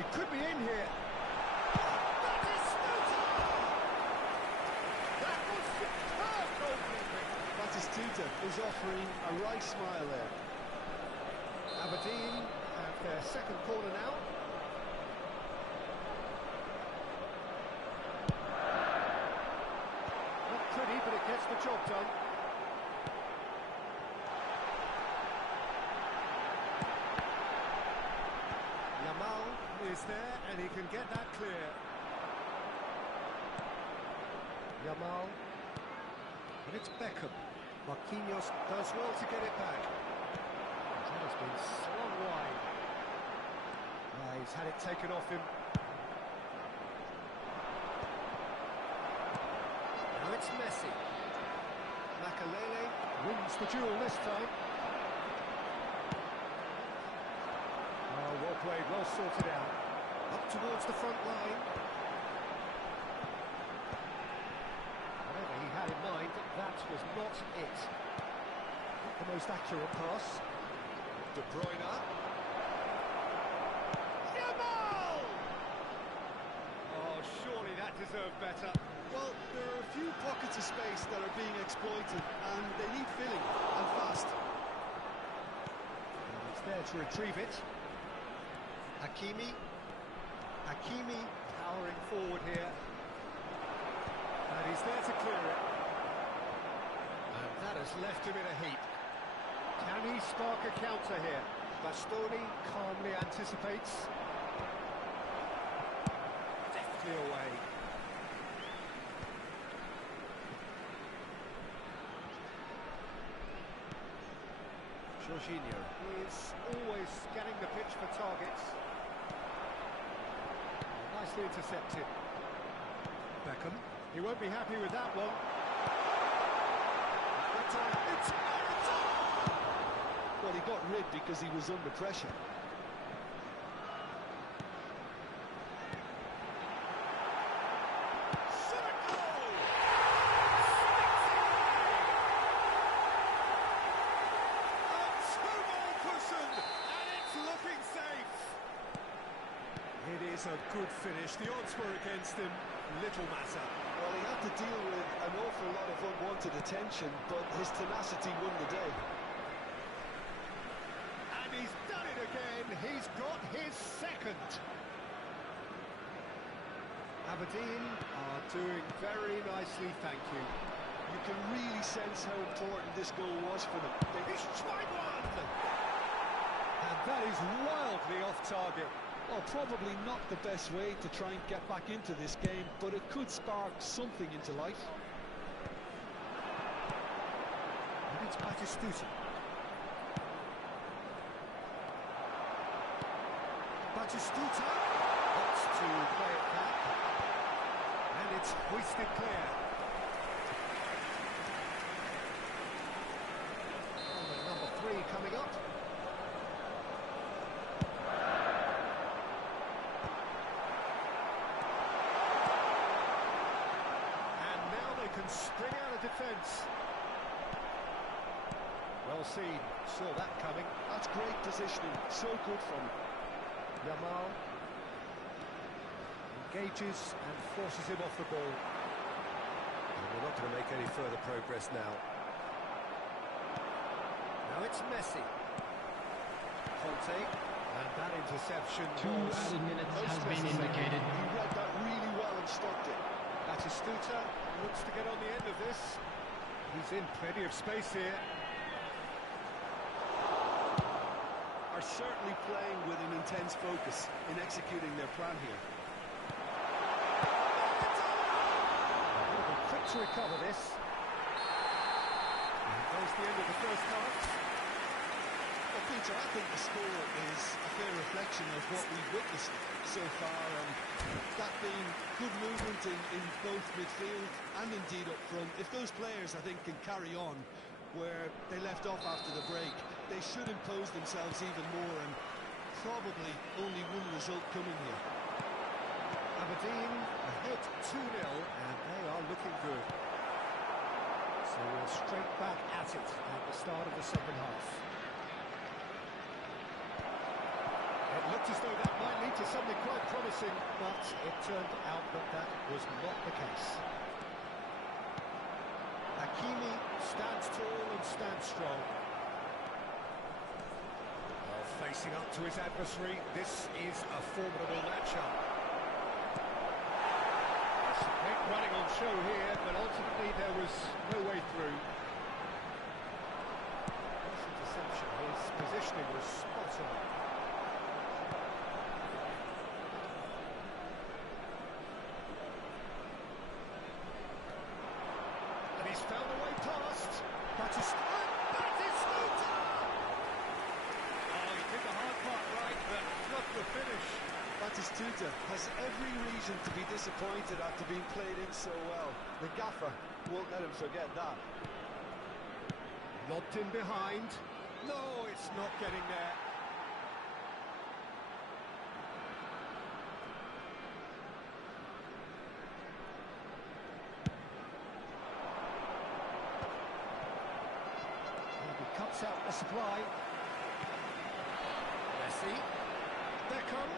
He could be in here. Batistuta! That was superb goalkeeping. Batistuta is offering a right smile there. Aberdeen have their second corner now. Pretty, but it gets the job done. Yamal is there, and he can get that clear. Yamal. But it's Beckham. Marquinhos does well to get it back. That has been slung wide. He's had it taken off him. It's Messi. Makalele wins the duel this time. Oh, well played, well sorted out. Up towards the front line. Whatever he had in mind, that was not it. Not the most accurate pass. De Bruyne. Yamal! Oh, surely that deserved better. Well, there are a few pockets of space that are being exploited, and they need filling, and fast. And it's there to retrieve it. Hakimi. Hakimi powering forward here. And he's there to clear it. And that has left him in a heap. Can he spark a counter here? Bastoni calmly anticipates. Deftly away. Jorginho is always scanning the pitch for targets. Nicely intercepted. Beckham. He won't be happy with that one. It's Well, he got rid because he was under pressure. It is a good finish. The odds were against him. Little matter. Well, he had to deal with an awful lot of unwanted attention, but his tenacity won the day. And he's done it again. He's got his second. Aberdeen are doing very nicely, thank you. You can really sense how important this goal was for them. He's tried one! And that is wildly off target. Well, probably not the best way to try and get back into this game, but it could spark something into life. And it's Batistuta. Batistuta wants to play it back. And it's hoisted clear. Oh, number 3 coming up. Can spring out of defence. Well seen, saw that coming. That's great positioning, so good from Yamal engages and forces him off the ball. And we're not going to make any further progress now. Now it's Messi. Conte, and that interception. 2 added minutes has been indicated. He read that really well and stopped it. Batistuta looks to get on the end of this. He's in plenty of space here. Are certainly playing with an intense focus in executing their plan here. They'll be quick to recover this. And there's the end of the first half. Well, Peter, I think the score is a fair reflection of what we've witnessed so far, and that being good movement in both midfield and indeed up front. If those players, I think, can carry on where they left off after the break, they should impose themselves even more, and probably only one result coming here. Aberdeen ahead 2-0, and they are looking good. So we're straight back at it at the start of the second half. It looked as though that might lead to something quite promising, but it turned out that that was not the case. Hakimi stands tall and stands strong. Well, facing up to his adversary, this is a formidable matchup. There's some great running on show here, but ultimately there was no way through. Nice interception. His positioning was spot on. He's found a way past. Batistuta! Oh, he did the hard part right, but not the finish. Batistuta has every reason to be disappointed after being played in so well. The gaffer won't let him forget that. Lobbed in behind. No, it's not getting there. Cuts out the supply. Messi. Beckham.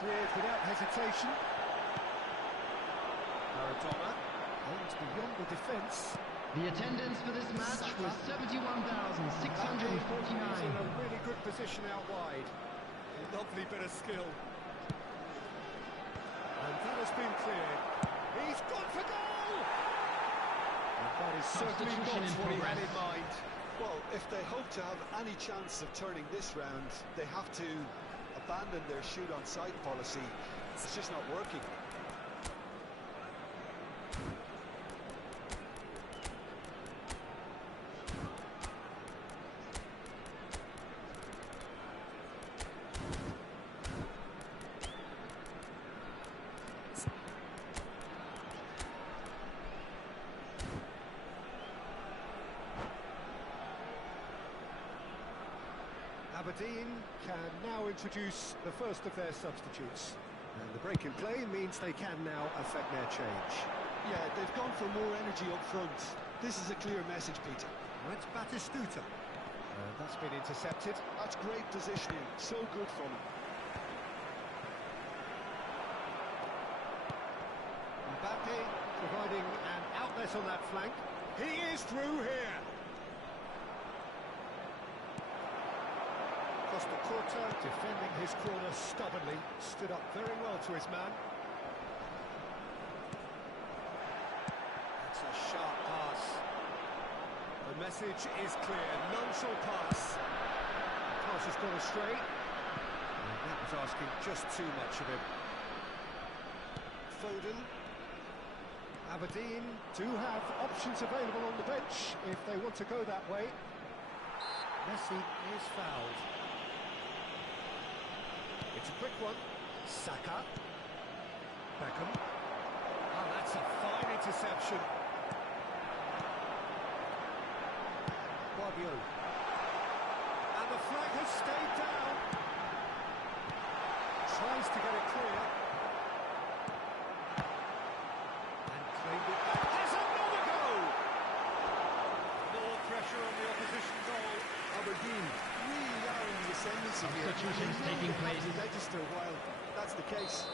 Cleared without hesitation. Maradona aims beyond the defence. The attendance for this match was 71,649. He's in a really good position out wide. A lovely bit of skill. And that has been cleared. He's gone for goal! And that is certainly not what he had in mind. Well, if they hope to have any chance of turning this round, they have to abandon their shoot-on-sight policy. It's just not working. Aberdeen can now introduce the first of their substitutes. And the break in play means they can now affect their change. Yeah, they've gone for more energy up front. This is a clear message, Peter. That's Batistuta. And that's been intercepted. That's great positioning, so good from him. Mbappe providing an outlet on that flank. He is through here. Costa Curta defending his corner stubbornly, stood up very well to his man. That's a sharp pass. The message is clear, none shall pass. The pass has gone astray. And that was asking just too much of him. Foden. Aberdeen do have options available on the bench if they want to go that way. Messi is fouled. It's a quick one. Saka. Beckham. Oh, that's a fine interception. Guardiola. And the flag has stayed down. Tries to get it clear. And claimed it back. There's another goal! More pressure on the opposition goal. Aberdeen really are in the ascendancy here. Substitutions taking place. They register while that's the case.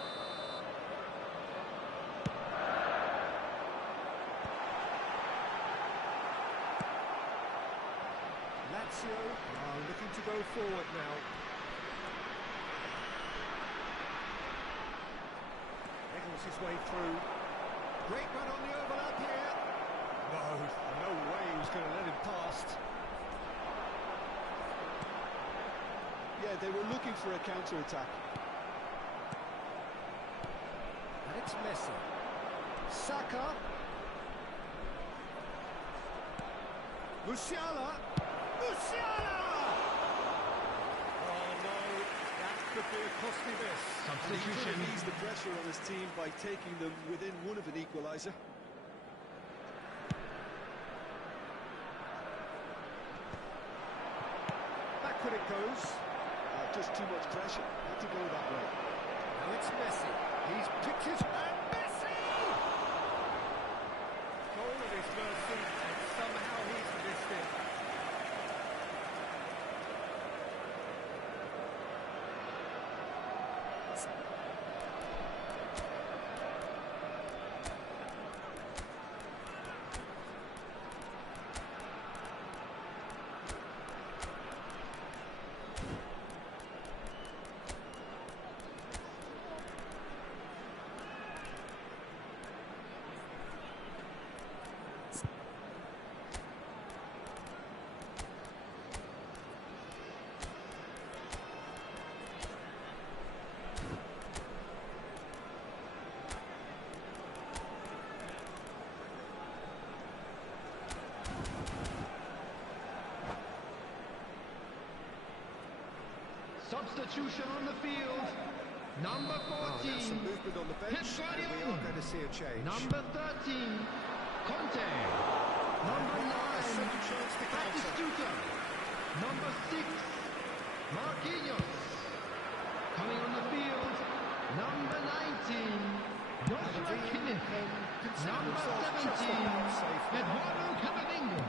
Lazio are looking to go forward now. Nichols his way through. Great run on the overlap here. No way he was going to let him past. Yeah, they were looking for a counter-attack. And it's Messi. Saka. Musiala. Musiala! Oh no, that could be a costly miss. And he could Substitution. have eased the pressure on his team by taking them within one of an equaliser. Backward it goes. Just too much pressure. Had to go that way. Now it's Messi. He's picked his... And Messi! Goal at his mercy, and somehow he's missed it. Substitution on the field. Number 14. Oh, now some movement on the bench, and we are going to see a change. Number 13. Conte. Number 9. Second chance to counter. Batistuta. Number 6. Marquinhos. Coming on the field. Number 19. Joshua Kimmich. Number 17. Eduardo Camavinga.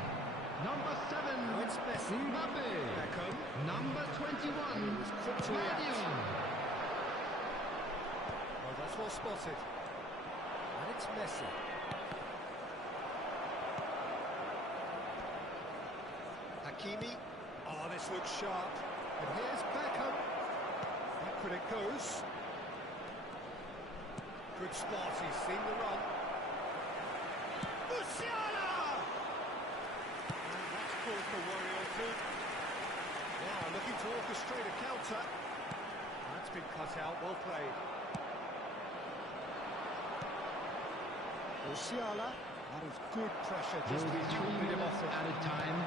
Number 7. Now it's Messi. Mbappe. Beckham. Number 21. quick to react. Guardiola. Well, that's well spotted. And it's Messi. Hakimi. Oh, this looks sharp. And here's Beckham. Backward it goes. Good spot, he's seen the run. Musiala! And that's caused the worry or two. Now looking to orchestrate a counter. That's been cut out, well played. Musiala, that is good pressure, just Will be 2 lead him minutes off it. added time.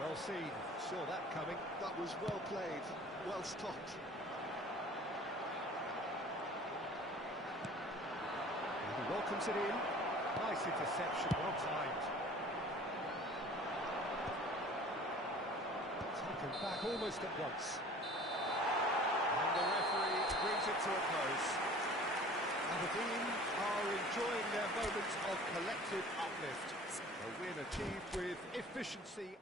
Well seen, saw that coming. That was well played, well stopped. And he welcomes it in. Nice interception, well timed. Looking back almost at once. And the referee brings it to a close. Aberdeen are enjoying their moment of collective uplift. A win achieved with efficiency.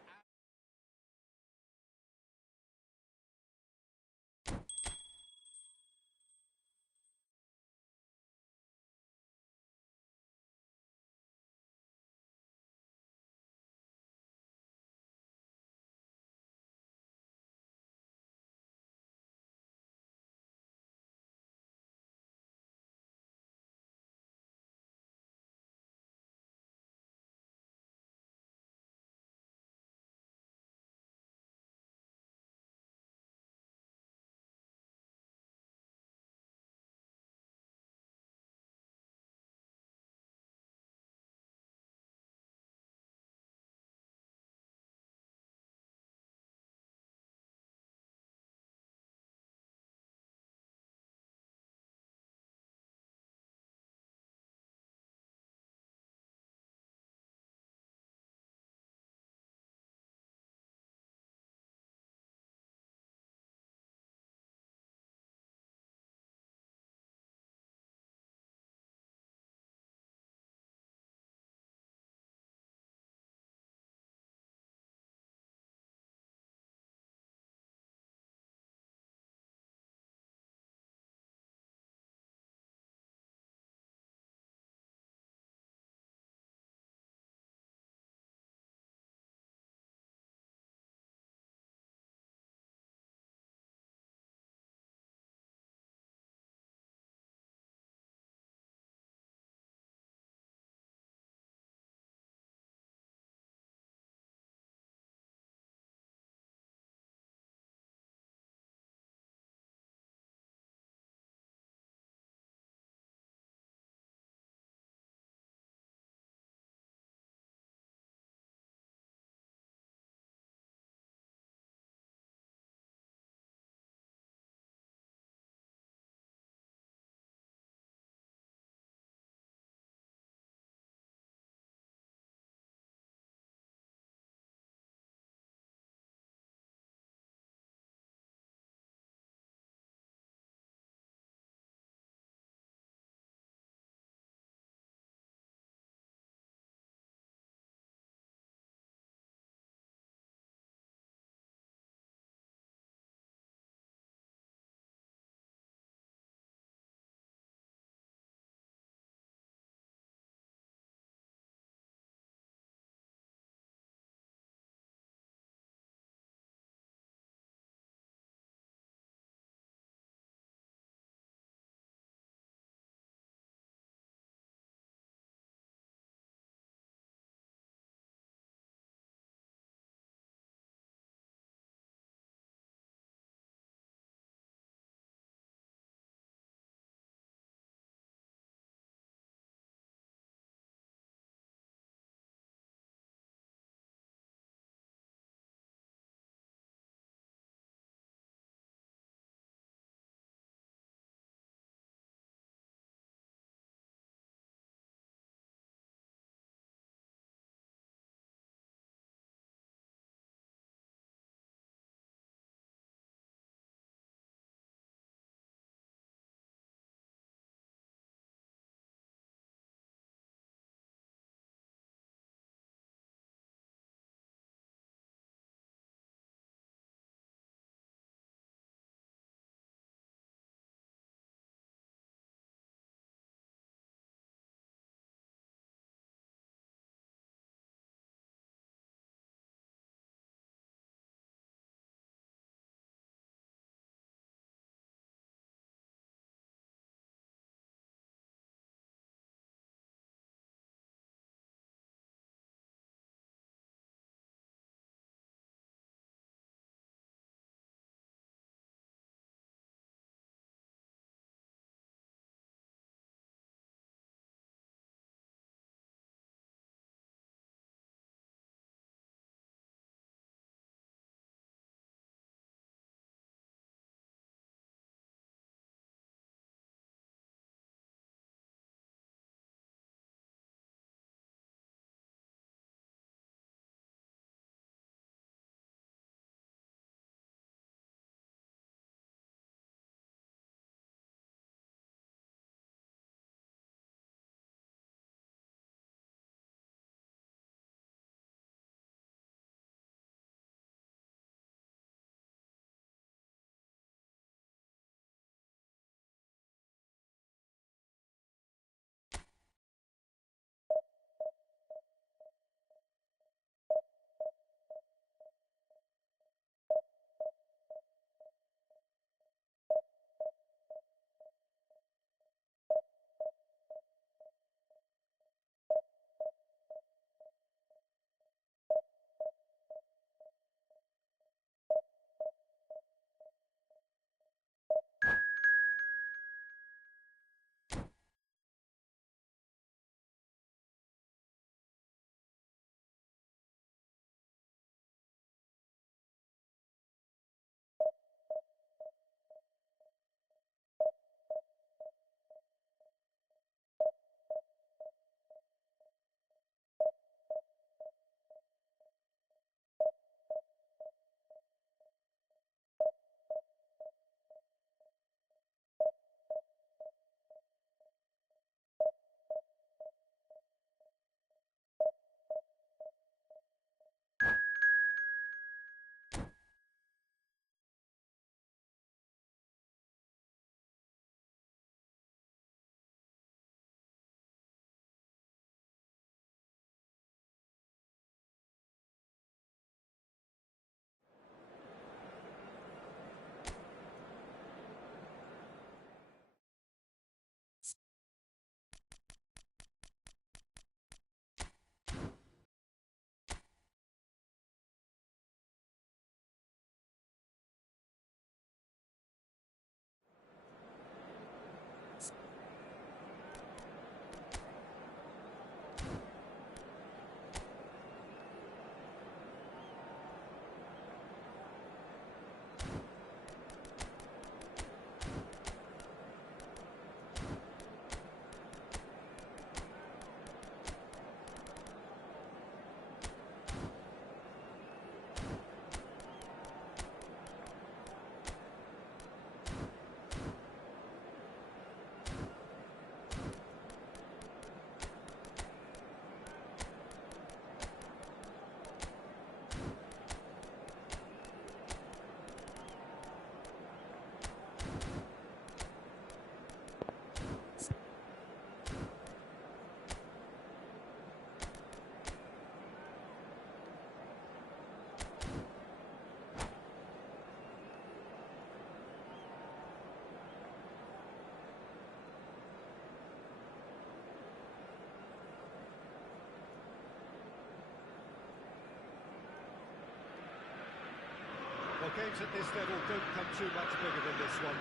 Well, games at this level don't come too much bigger than this one.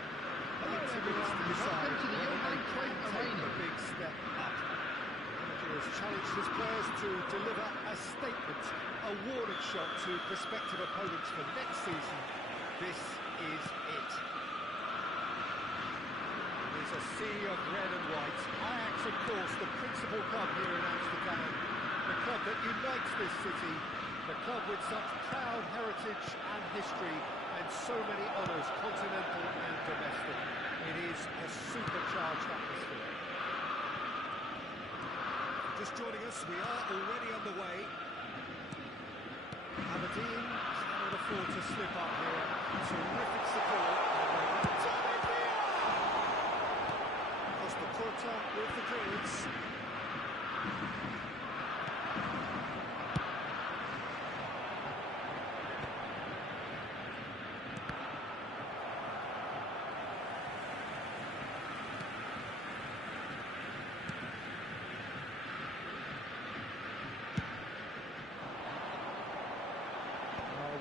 80 minutes to decide Welcome to the whether they Johan can Cruyff take Arena. the big step up. Manager has challenged his players to deliver a statement, a warning shot to prospective opponents for next season. This is it. There's a sea of red and white. Ajax, of course, the principal club here in Amsterdam. The club that unites this city. The club with such proud heritage and history and so many honours, continental and domestic. It is a supercharged atmosphere. Just joining us, we are already underway. Aberdeen cannot afford to slip up here. Terrific support. Across the quarter with the clearance.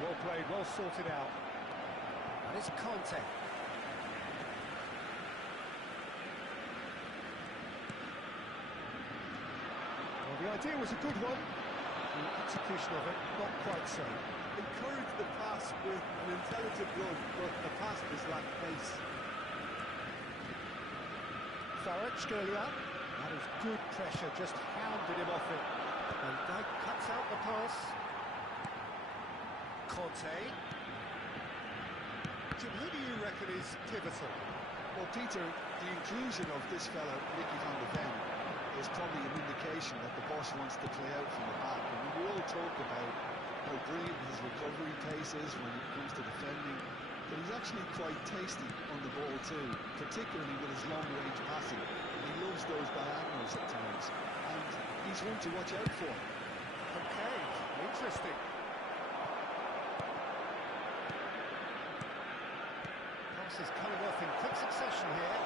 Well played, well sorted out. And it's Conte. Well, the idea was a good one. The execution of it, not quite so. Encouraged the pass with an intelligent run, but the pass was lacked pace. Kvaratskhelia. That is good pressure, just hounded him off it. And Dyke cuts out the pass. Conte. Jim, who do you reckon is pivotal? Well, Peter, the inclusion of this fellow, Nicky van de Ven, is probably an indication that the boss wants to play out from the back. I mean, we all talk about how brilliant his recovery pace is when it comes to defending, but he's actually quite tasty on the ball too, particularly with his long-range passing. He loves those diagonals at times, and he's one to watch out for. Okay, interesting. Passes coming off in quick succession here.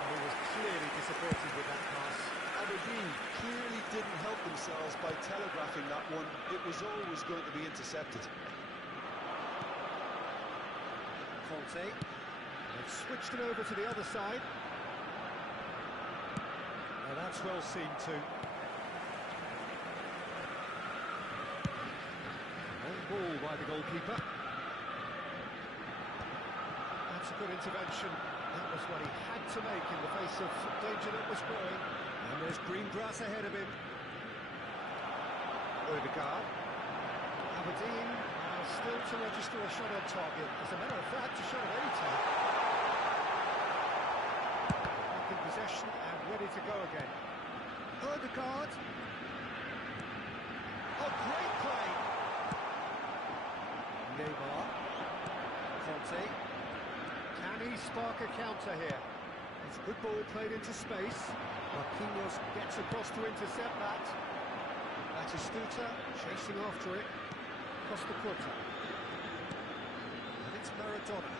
And he was clearly disappointed with that pass. Aberdeen clearly didn't help themselves by telegraphing that one. It was always going to be intercepted. Conte. They've switched it over to the other side. Now that's well seen too. On ball by the goalkeeper. That's a good intervention. That was what he had to make in the face of danger that was growing. And there's green grass ahead of him. Odegaard. Aberdeen are still to register a shot on target. As a matter of fact, a shot at any time. Back in possession and ready to go again. Odegaard. Oh, great play. Neymar. Conte. Can he spark a counter here? It's a good ball played into space. Marquinhos gets across to intercept that. Batistuta chasing after it. Across the quarter. And it's Maradona.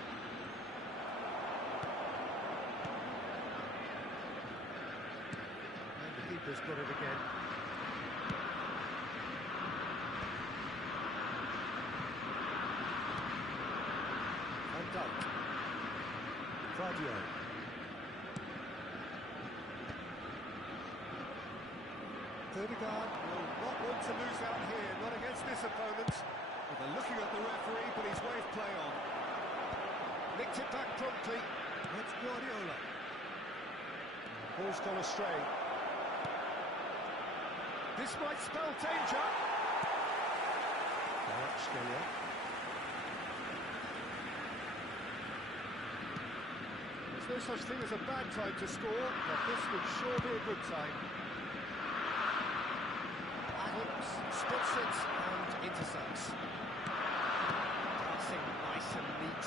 And the keeper's got it again. Van Dijk. Vadio. Odegaard will not want to lose out here, not against this opponent. Well, they're looking at the referee, but he's waved play on. Nicked it back promptly. That's Guardiola. Ball's gone astray. This might spell danger. Kvaratskhelia. There's no such thing as a bad time to score, but this would sure be a good time. Adams spots it and intercepts. Passing nice and neat.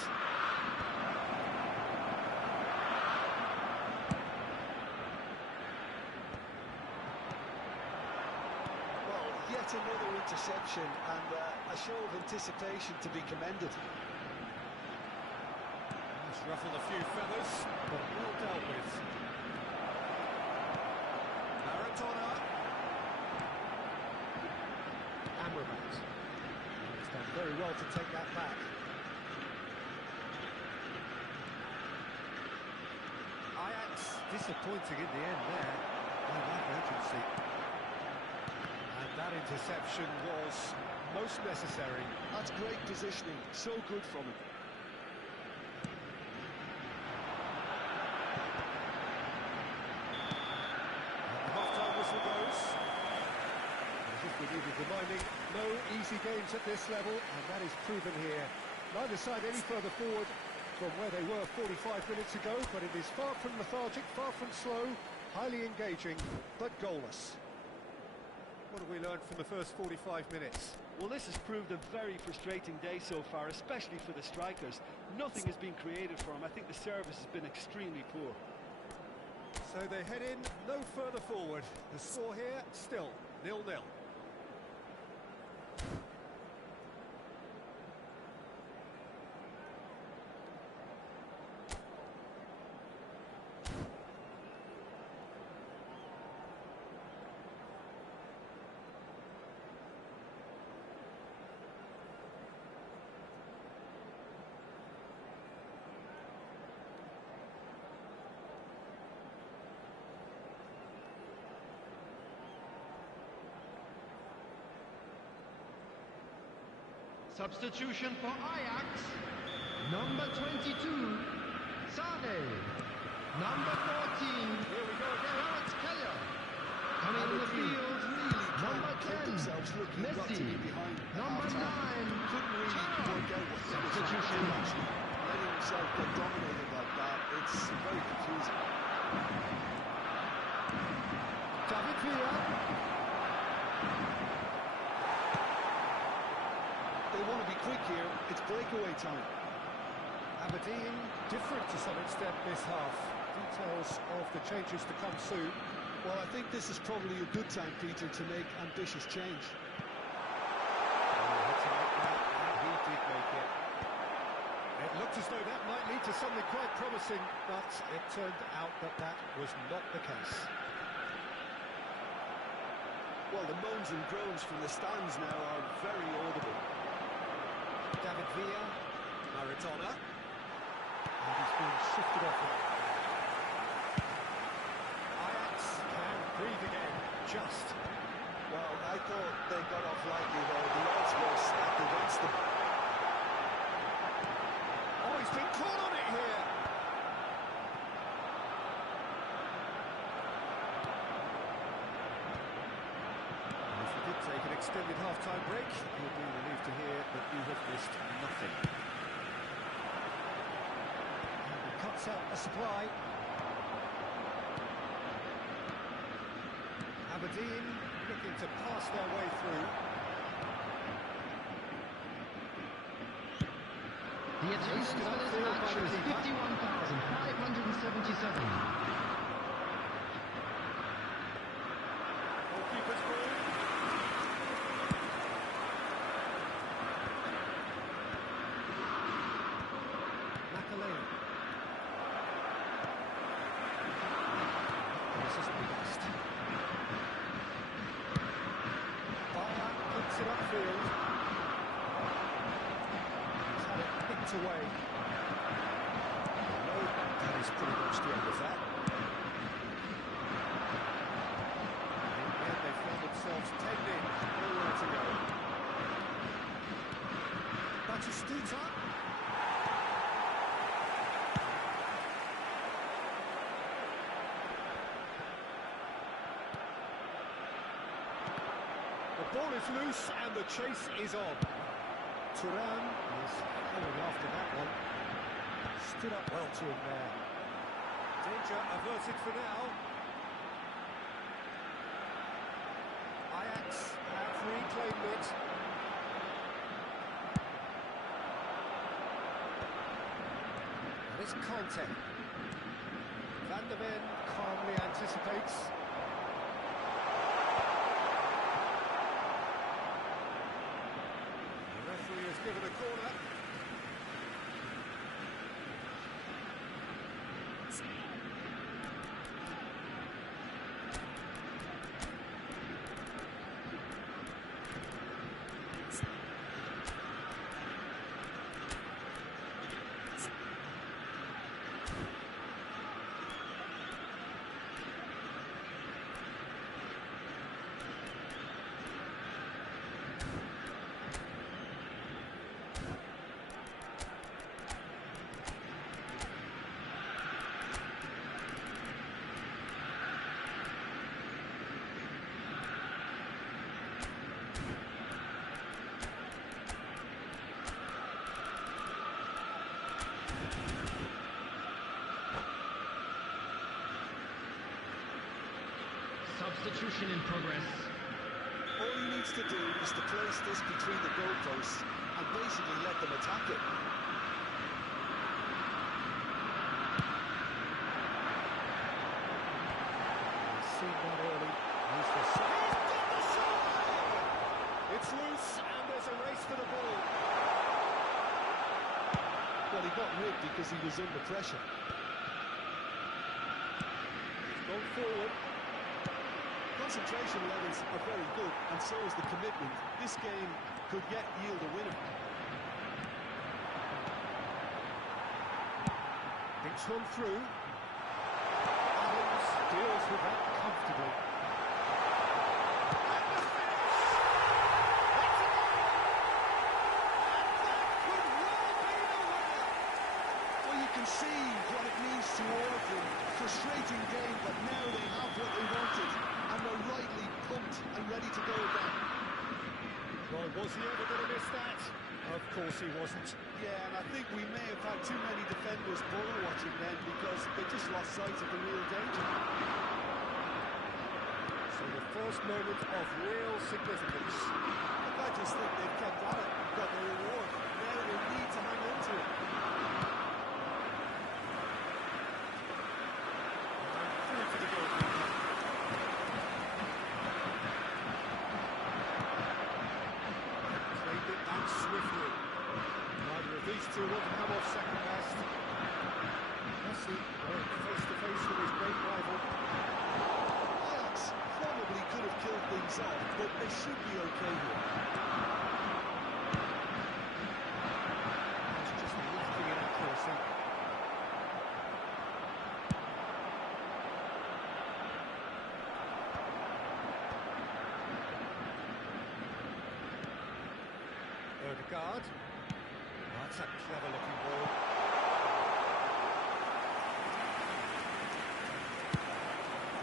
Well, yet another interception and a show of anticipation to be commended. He's ruffled a few feathers, but well dealt with. Maradona. Amrabat. He's done very well to take that back. Ajax disappointing in the end there. No emergency. And that interception was most necessary. That's great positioning, so good from him. And the half-time whistle goes. As if we needed reminding, no easy games at this level, and that is proven here. Neither side any further forward from where they were 45 minutes ago, but it is far from lethargic, far from slow, highly engaging, but goalless. What have we learned from the first 45 minutes? Well, this has proved a very frustrating day so far, especially for the strikers. Nothing has been created for them. I think the service has been extremely poor. So they head in no further forward. The score here, still 0-0. Substitution for Ajax. Number 22, Sane. Number 14, Here we go again. Alex Keller. Coming on the field, number 10, Messi. Number 9, substitution. Letting himself get dominated like that, it's very confusing. David Villa. They want to be quick here, it's breakaway time. Aberdeen, different to some extent this half. Details of the changes to come soon. Well, I think this is probably a good time, Peter, to make ambitious change. He had to make that, and he did make it. It looked as though that might lead to something quite promising, but it turned out that that was not the case. Well, the moans and groans from the stands now are very audible. David Villa, Maradona, and he's been shifted off it. Ajax can breathe again, just. Well, I thought they got off lightly there. The odds were stacked against them. Oh, he's been caught on it here. And if you did take an extended half-time break, you'll be relieved to hear that you have missed nothing. And he cuts out a supply. Aberdeen looking to pass their way through. The attendance for this match is 51,577. Goalkeeper's ball. Makaleli. This isn't the best. Barra puts it upfield. He's had it picked away. No, that is pretty much the end of that. In the end, they found themselves 10 in, nowhere to go. Batistuta. The ball is loose and the chase is on. Turan is going after that one. Stood up well to him there. Danger averted for now. Ajax have reclaimed it. And it's Conte. Van der Ven calmly anticipates. The referee has given a corner. substitution in progress. All he needs to do is to place this between the goalposts and basically let them attack it. Seen that early. He's the save. He's done the save! It's loose and there's a race for the ball. Well, he got rigged because he was under pressure. He's gone forward. Concentration levels are very good, and so is the commitment. This game could yet yield a winner. It's gone through. Adams deals with that comfortably. And the finish! That's a goal! And that could well be the winner! Well, you can see what it means to all of them. Frustrating game, but now they have what they wanted, and they're rightly pumped and ready to go again. Well, was he ever going to miss that? Of course he wasn't. Yeah, and I think we may have had too many defenders ball watching then because they just lost sight of the real danger. So the first moment of real significance. Look, I just think they've kept at it and got their reward. Now they need to hang on to it. Through to the goalkeeper. Played it down swiftly. Neither of these two will come off second best. Messi going face to face with his great rival. Ajax probably could have killed things off, but they should be okay here. It's just lacking in accuracy. Odegaard. That's a clever looking ball.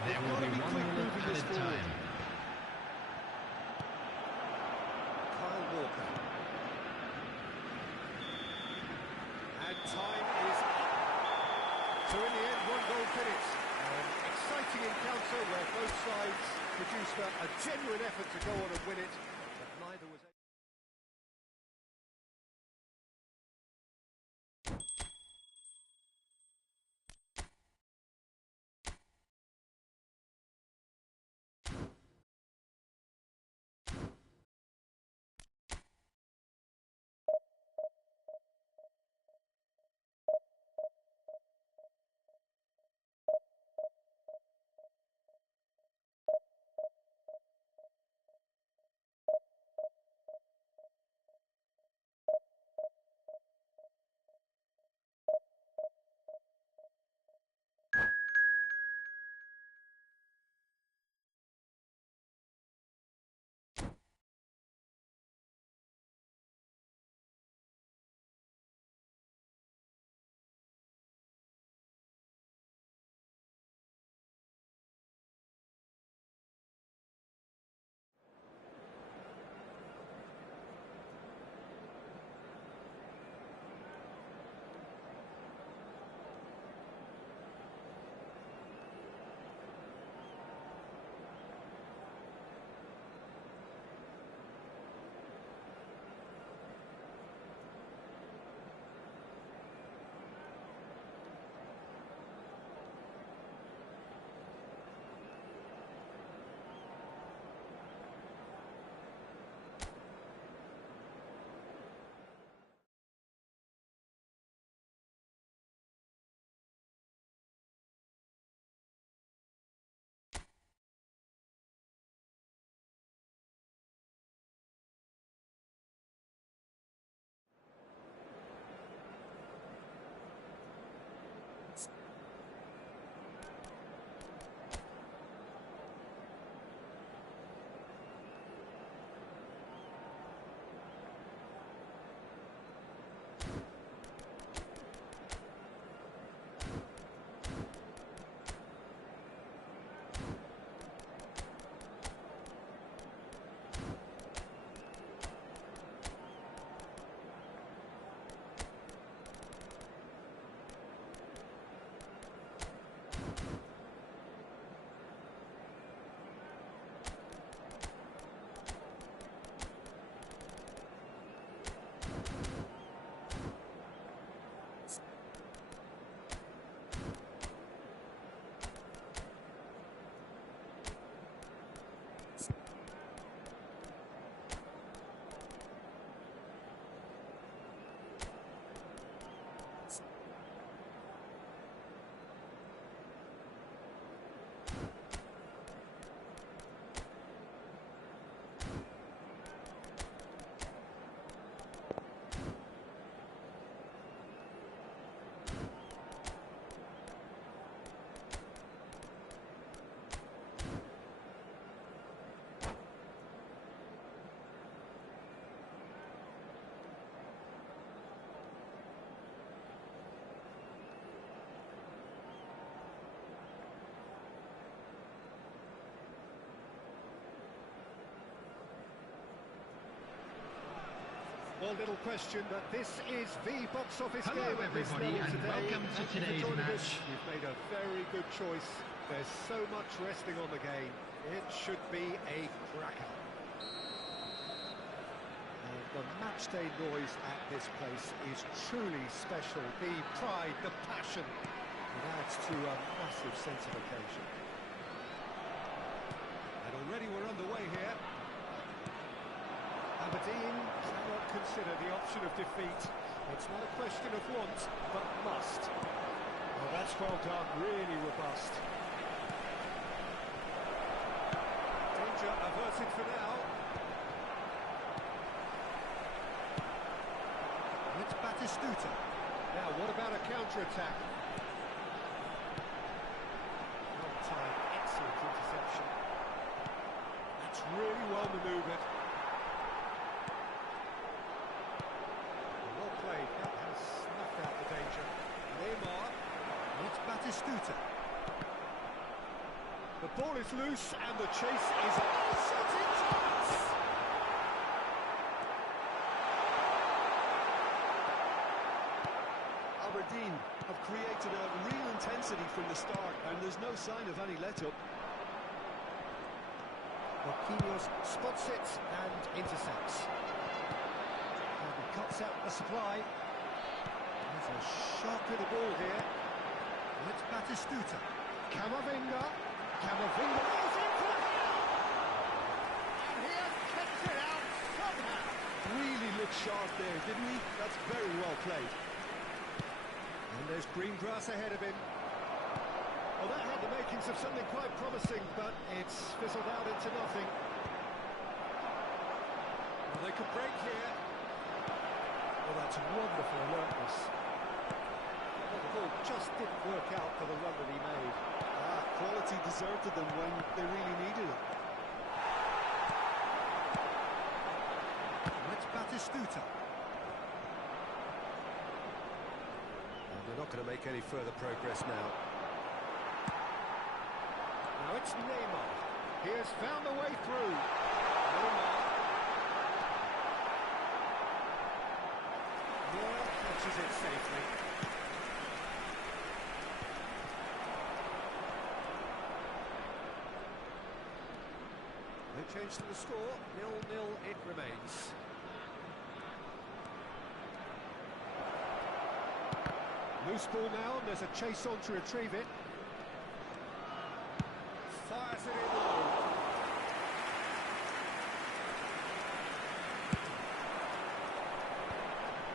There will be 1 minute added time. Kyle Walker. And time is up. So in the end, 1 goal finish. An exciting encounter where both sides produced a genuine effort to go on and win it, but neither was able. Well, little question that this is the box office Hello, game at this everybody, level and today. welcome to Thank you for today's joining match. us. You've made a very good choice. There's so much resting on the game. It should be a cracker. And the matchday noise at this place is truly special. The pride, the passion, it adds to a massive sense of occasion. And already we're underway here. Aberdeen cannot consider the option of defeat. It's not a question of want, but must. Well, that's well done, really robust. Danger averted for now. It's Batistuta. Now, what about a counter-attack? Well-timed, excellent interception. That's really well manoeuvred. Well played, that has snuffed out the danger. Neymar, it's Batistuta. The ball is loose and the chase is on. Shooting chance! Aberdeen have created a real intensity from the start, and there's no sign of any let-up. Marquinhos spots it and intercepts. And he cuts out the supply. There's a sharp little ball here. It's Batistuta. Camavinga. Camavinga is in for the header! And he has kept it out somehow. Really looked sharp there, didn't he? That's very well played. And there's green grass ahead of him. Well, that had the makings of something quite promising, but it's fizzled out into nothing. Well, they could break here. Well, that's wonderful alertness. Well, the ball just didn't work out for the run that he made. Quality deserted them when they really needed it. It's Batistuta. And they're not going to make any further progress now. Now it's Neymar. He has found a way through. Neymar. Moore catches it safely. No change to the score. 0-0 it remains. Loose ball now, and there's a chase on to retrieve it. Fires it in low.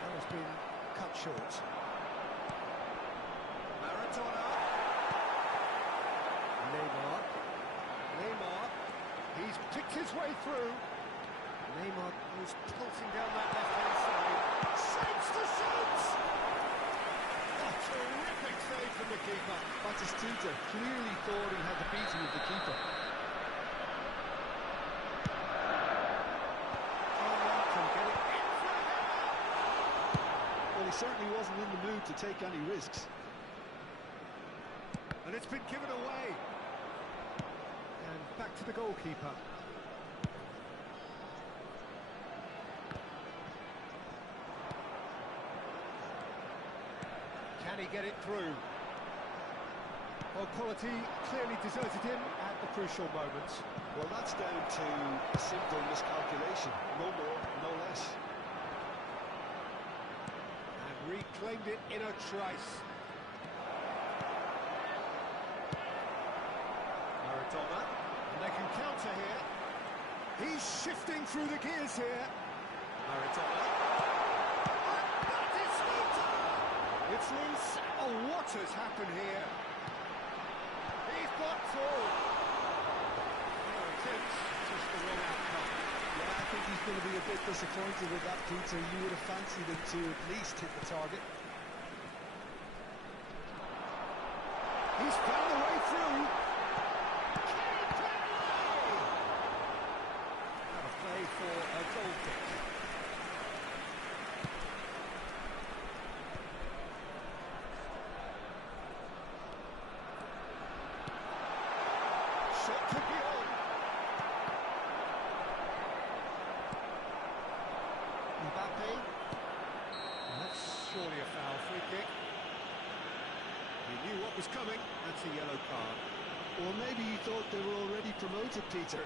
That has been cut short. Maradona. Neymar. Neymar. He's picked his way through. Neymar was pulsing down that left-hand side. Shapes to shoot! A terrific save from the keeper. Batistuta clearly thought he had the beating of the keeper. Can get it in for a header. Well, he certainly wasn't in the mood to take any risks. And it's been given away. And back to the goalkeeper. Can he get it through? Well, quality clearly deserted him at the crucial moment. Well, that's down to a simple miscalculation. No more, no less. And reclaimed it in a trice. Maradona. And they can counter here. He's shifting through the gears here. Maradona. It's loose. Oh, what has happened here? He's got through. No attempt, just the wrong outcome. Yeah, I think he's going to be a bit disappointed with that, Peter. You would have fancied him to at least hit the target. He's found a way through. Out of play for a goal kick. Shot could be on. He Mbappe. That's surely a foul. Free kick. He knew what was coming. That's a yellow card. Or maybe he thought they were already promoted, Peter.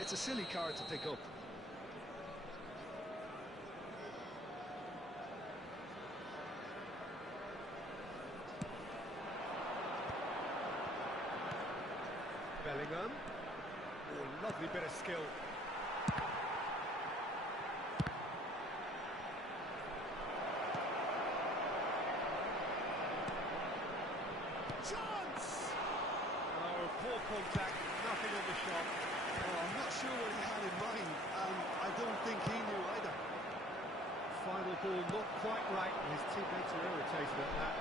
It's a silly card to pick up. Bellingham. Oh, lovely bit of skill. Chance! Oh, poor contact, nothing on the shot. Oh, I'm not sure what he had in mind, and I don't think he knew either. Final ball not quite right, and his teammates are irritated at that.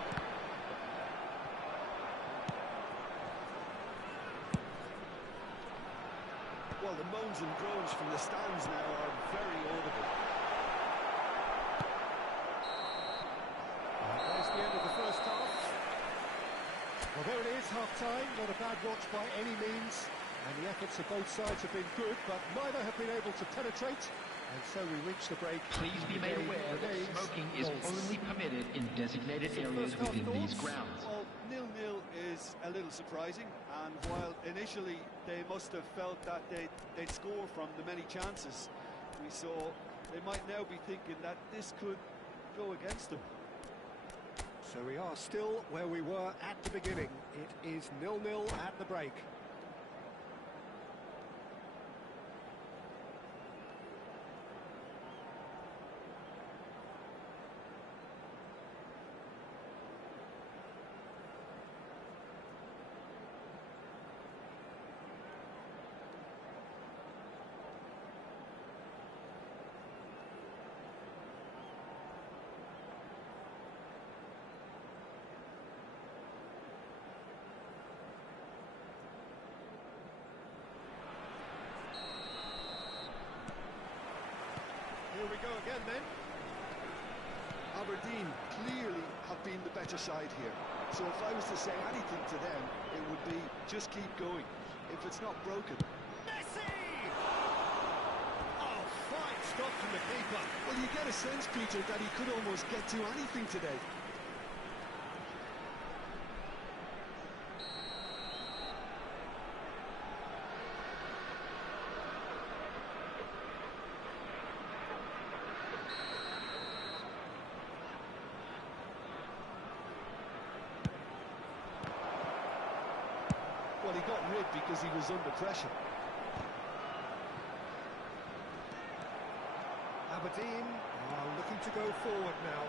Well, the moans and groans from the stands now are very audible. There's the end of the first half. Well, there it is, half-time. Not a bad watch by any means. And the efforts of both sides have been good, but neither have been able to penetrate. And so we reach the break. Please be made aware that smoking is only permitted in designated areas within these grounds. Well, 0-0 is a little surprising, and while initially they must have felt that they'd score from the many chances we saw, they might now be thinking that this could go against them. So we are still where we were at the beginning. It is 0-0 at the break. Here we go again then. Aberdeen clearly have been the better side here. So if I was to say anything to them, it would be just keep going. If it's not broken. Messi! Oh, fine stop from the keeper. Well, you get a sense, Peter, that he could almost get to anything today. Well, he got rid because he was under pressure. Aberdeen are looking to go forward now.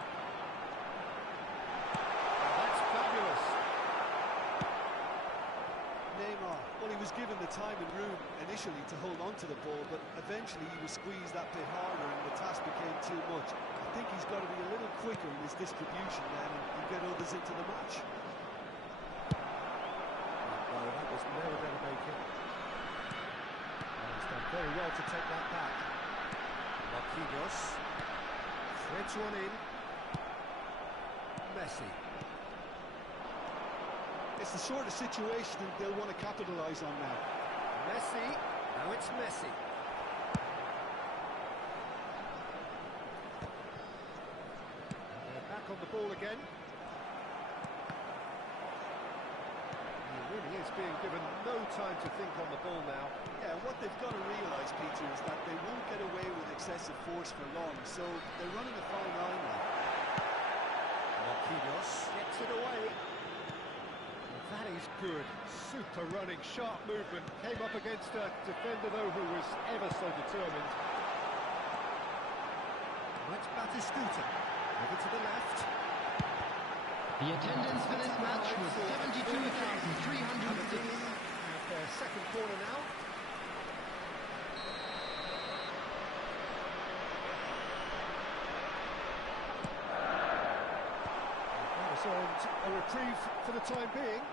That's fabulous. Neymar, well, he was given the time and room initially to hold on to the ball, but eventually he was squeezed that bit harder and the task became too much. I think he's got to be a little quicker in his distribution then and get others into the match. Well, that was never going to make it. And he's done very well to take that back. Marquinhos threads one in. Messi. It's the sort of situation that they'll want to capitalise on now. Messi. Now it's Messi. And they're back on the ball again. He really is being given no time to think on the ball now. Yeah, what they've got to realise, Peter, is that they won't get away with excessive force for long, so they're running a fine line now. Marquinhos gets it away. Well, that is good. Super running, sharp movement. Came up against a defender, though, who was ever so determined. That's Batistuta. Over to the left. The attendance for this match was 72,306. And their second corner now. That has earned a reprieve for the time being.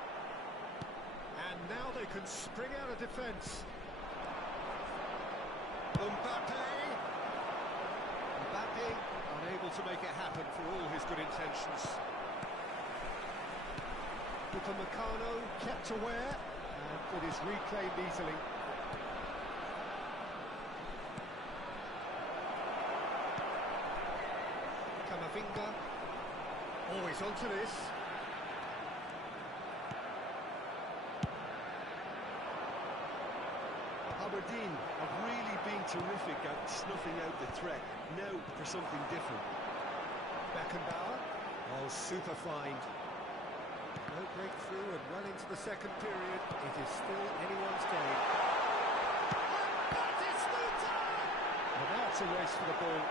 And now they can spring out of defence. Mbappe. Mbappe unable to make it happen for all his good intentions. Upamecano kept aware, and it is reclaimed easily. Camavinga. Always onto this. Aberdeen have really been terrific at snuffing out the threat. Now for something different. Beckenbauer. Oh, super find. No breakthrough and well into the second period. It is still anyone's game. And now it's a race for the ball.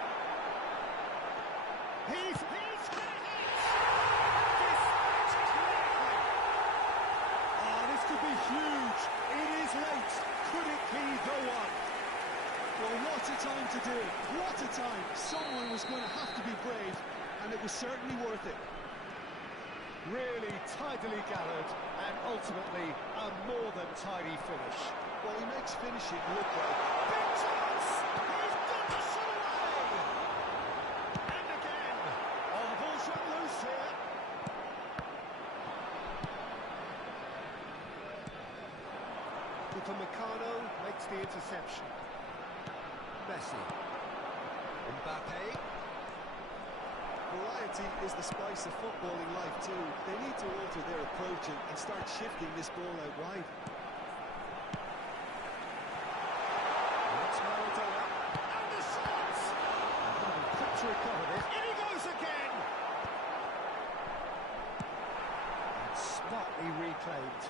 He's had it! Dispatched clearly! Oh, this could be huge. It is late. Could it be the one? Well, what a time to do it. What a time. Someone was going to have to be brave, and it was certainly worth it. Really tidily gathered, and ultimately a more than tidy finish. Well, he makes finishing look like... Big chance! He's got to shot away! And again! Oh, the ball's run loose here. Upamecano makes the interception. Messi. Mbappe. Variety is the spice of footballing life too. They need to alter their approach and start shifting this ball out wide. That's Maradona. And the shot! Quick to recover this. In he goes again! And smartly reclaimed.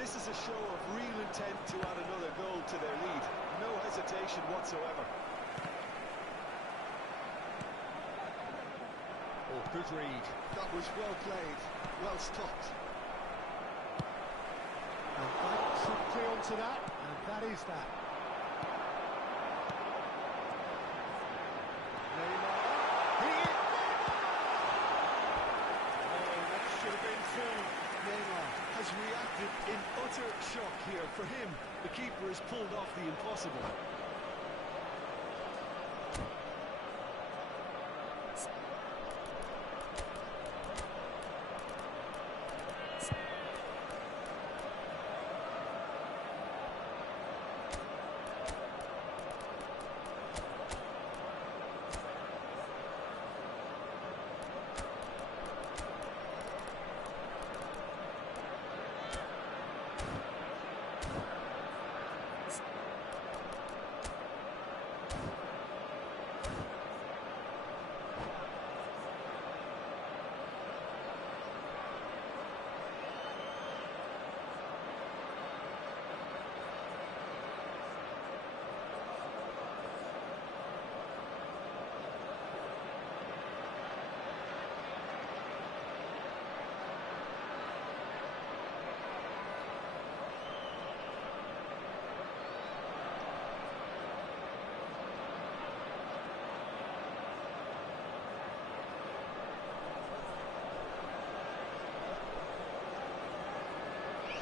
This is a show of real intent to add another goal to their lead. No hesitation whatsoever. Oh, good read. That was well played, well stopped. And back quickly onto that, and that is that. Neymar. Oh, that should have been two. Neymar has reacted in utter shock here. For him, the keeper has pulled off the impossible.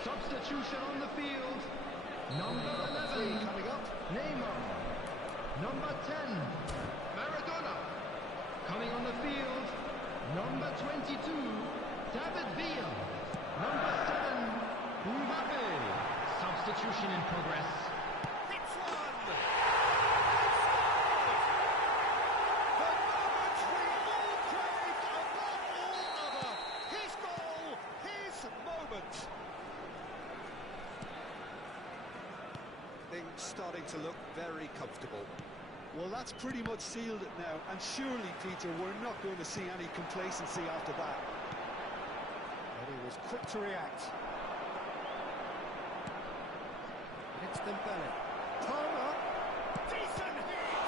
Substitution on the field. Number 11, coming up. Neymar. Number 10, Maradona. Coming on the field, number 22, David Villa. Number 7, Mbappe. Substitution in progress. Hits one! The moment we all craved above all other. His goal, his moment. Things starting to look very comfortable. Well, that's pretty much sealed it now, and surely, Peter, we're not going to see any complacency after that. And he was quick to react. It's Dembele. Palmer. Decent hit!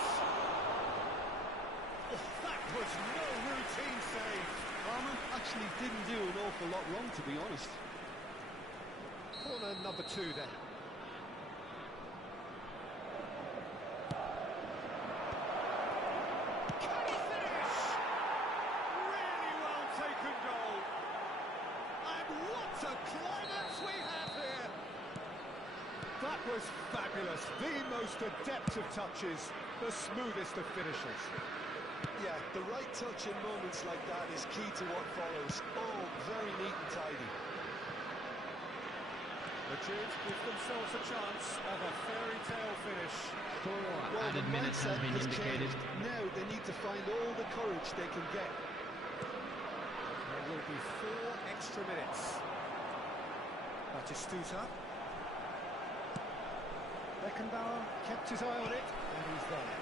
Oh, that was no routine save. Palmer actually didn't do an awful lot wrong, to be honest. Corner number 2 then. That was fabulous, the most adept of touches, the smoothest of finishes. Yeah, the right touch in moments like that is key to what follows. Oh, very neat and tidy. Madrid give themselves a chance of a fairy tale finish. 4-1. added minutes has been indicated. Now they need to find all the courage they can get. There will be 4 extra minutes. Batistuta. Beckenbauer kept his eye on it, and he's there.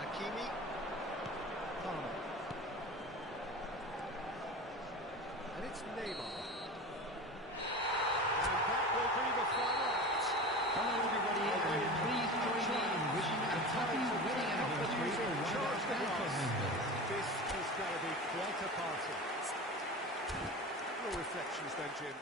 Hakimi. Palmer. And it's Neymar. And that will be the final act. Hello everybody, and please join me in wishing a happy wedding anniversary for one of our Stanford members. This is going to be quite a party. Your reflections then, Jim?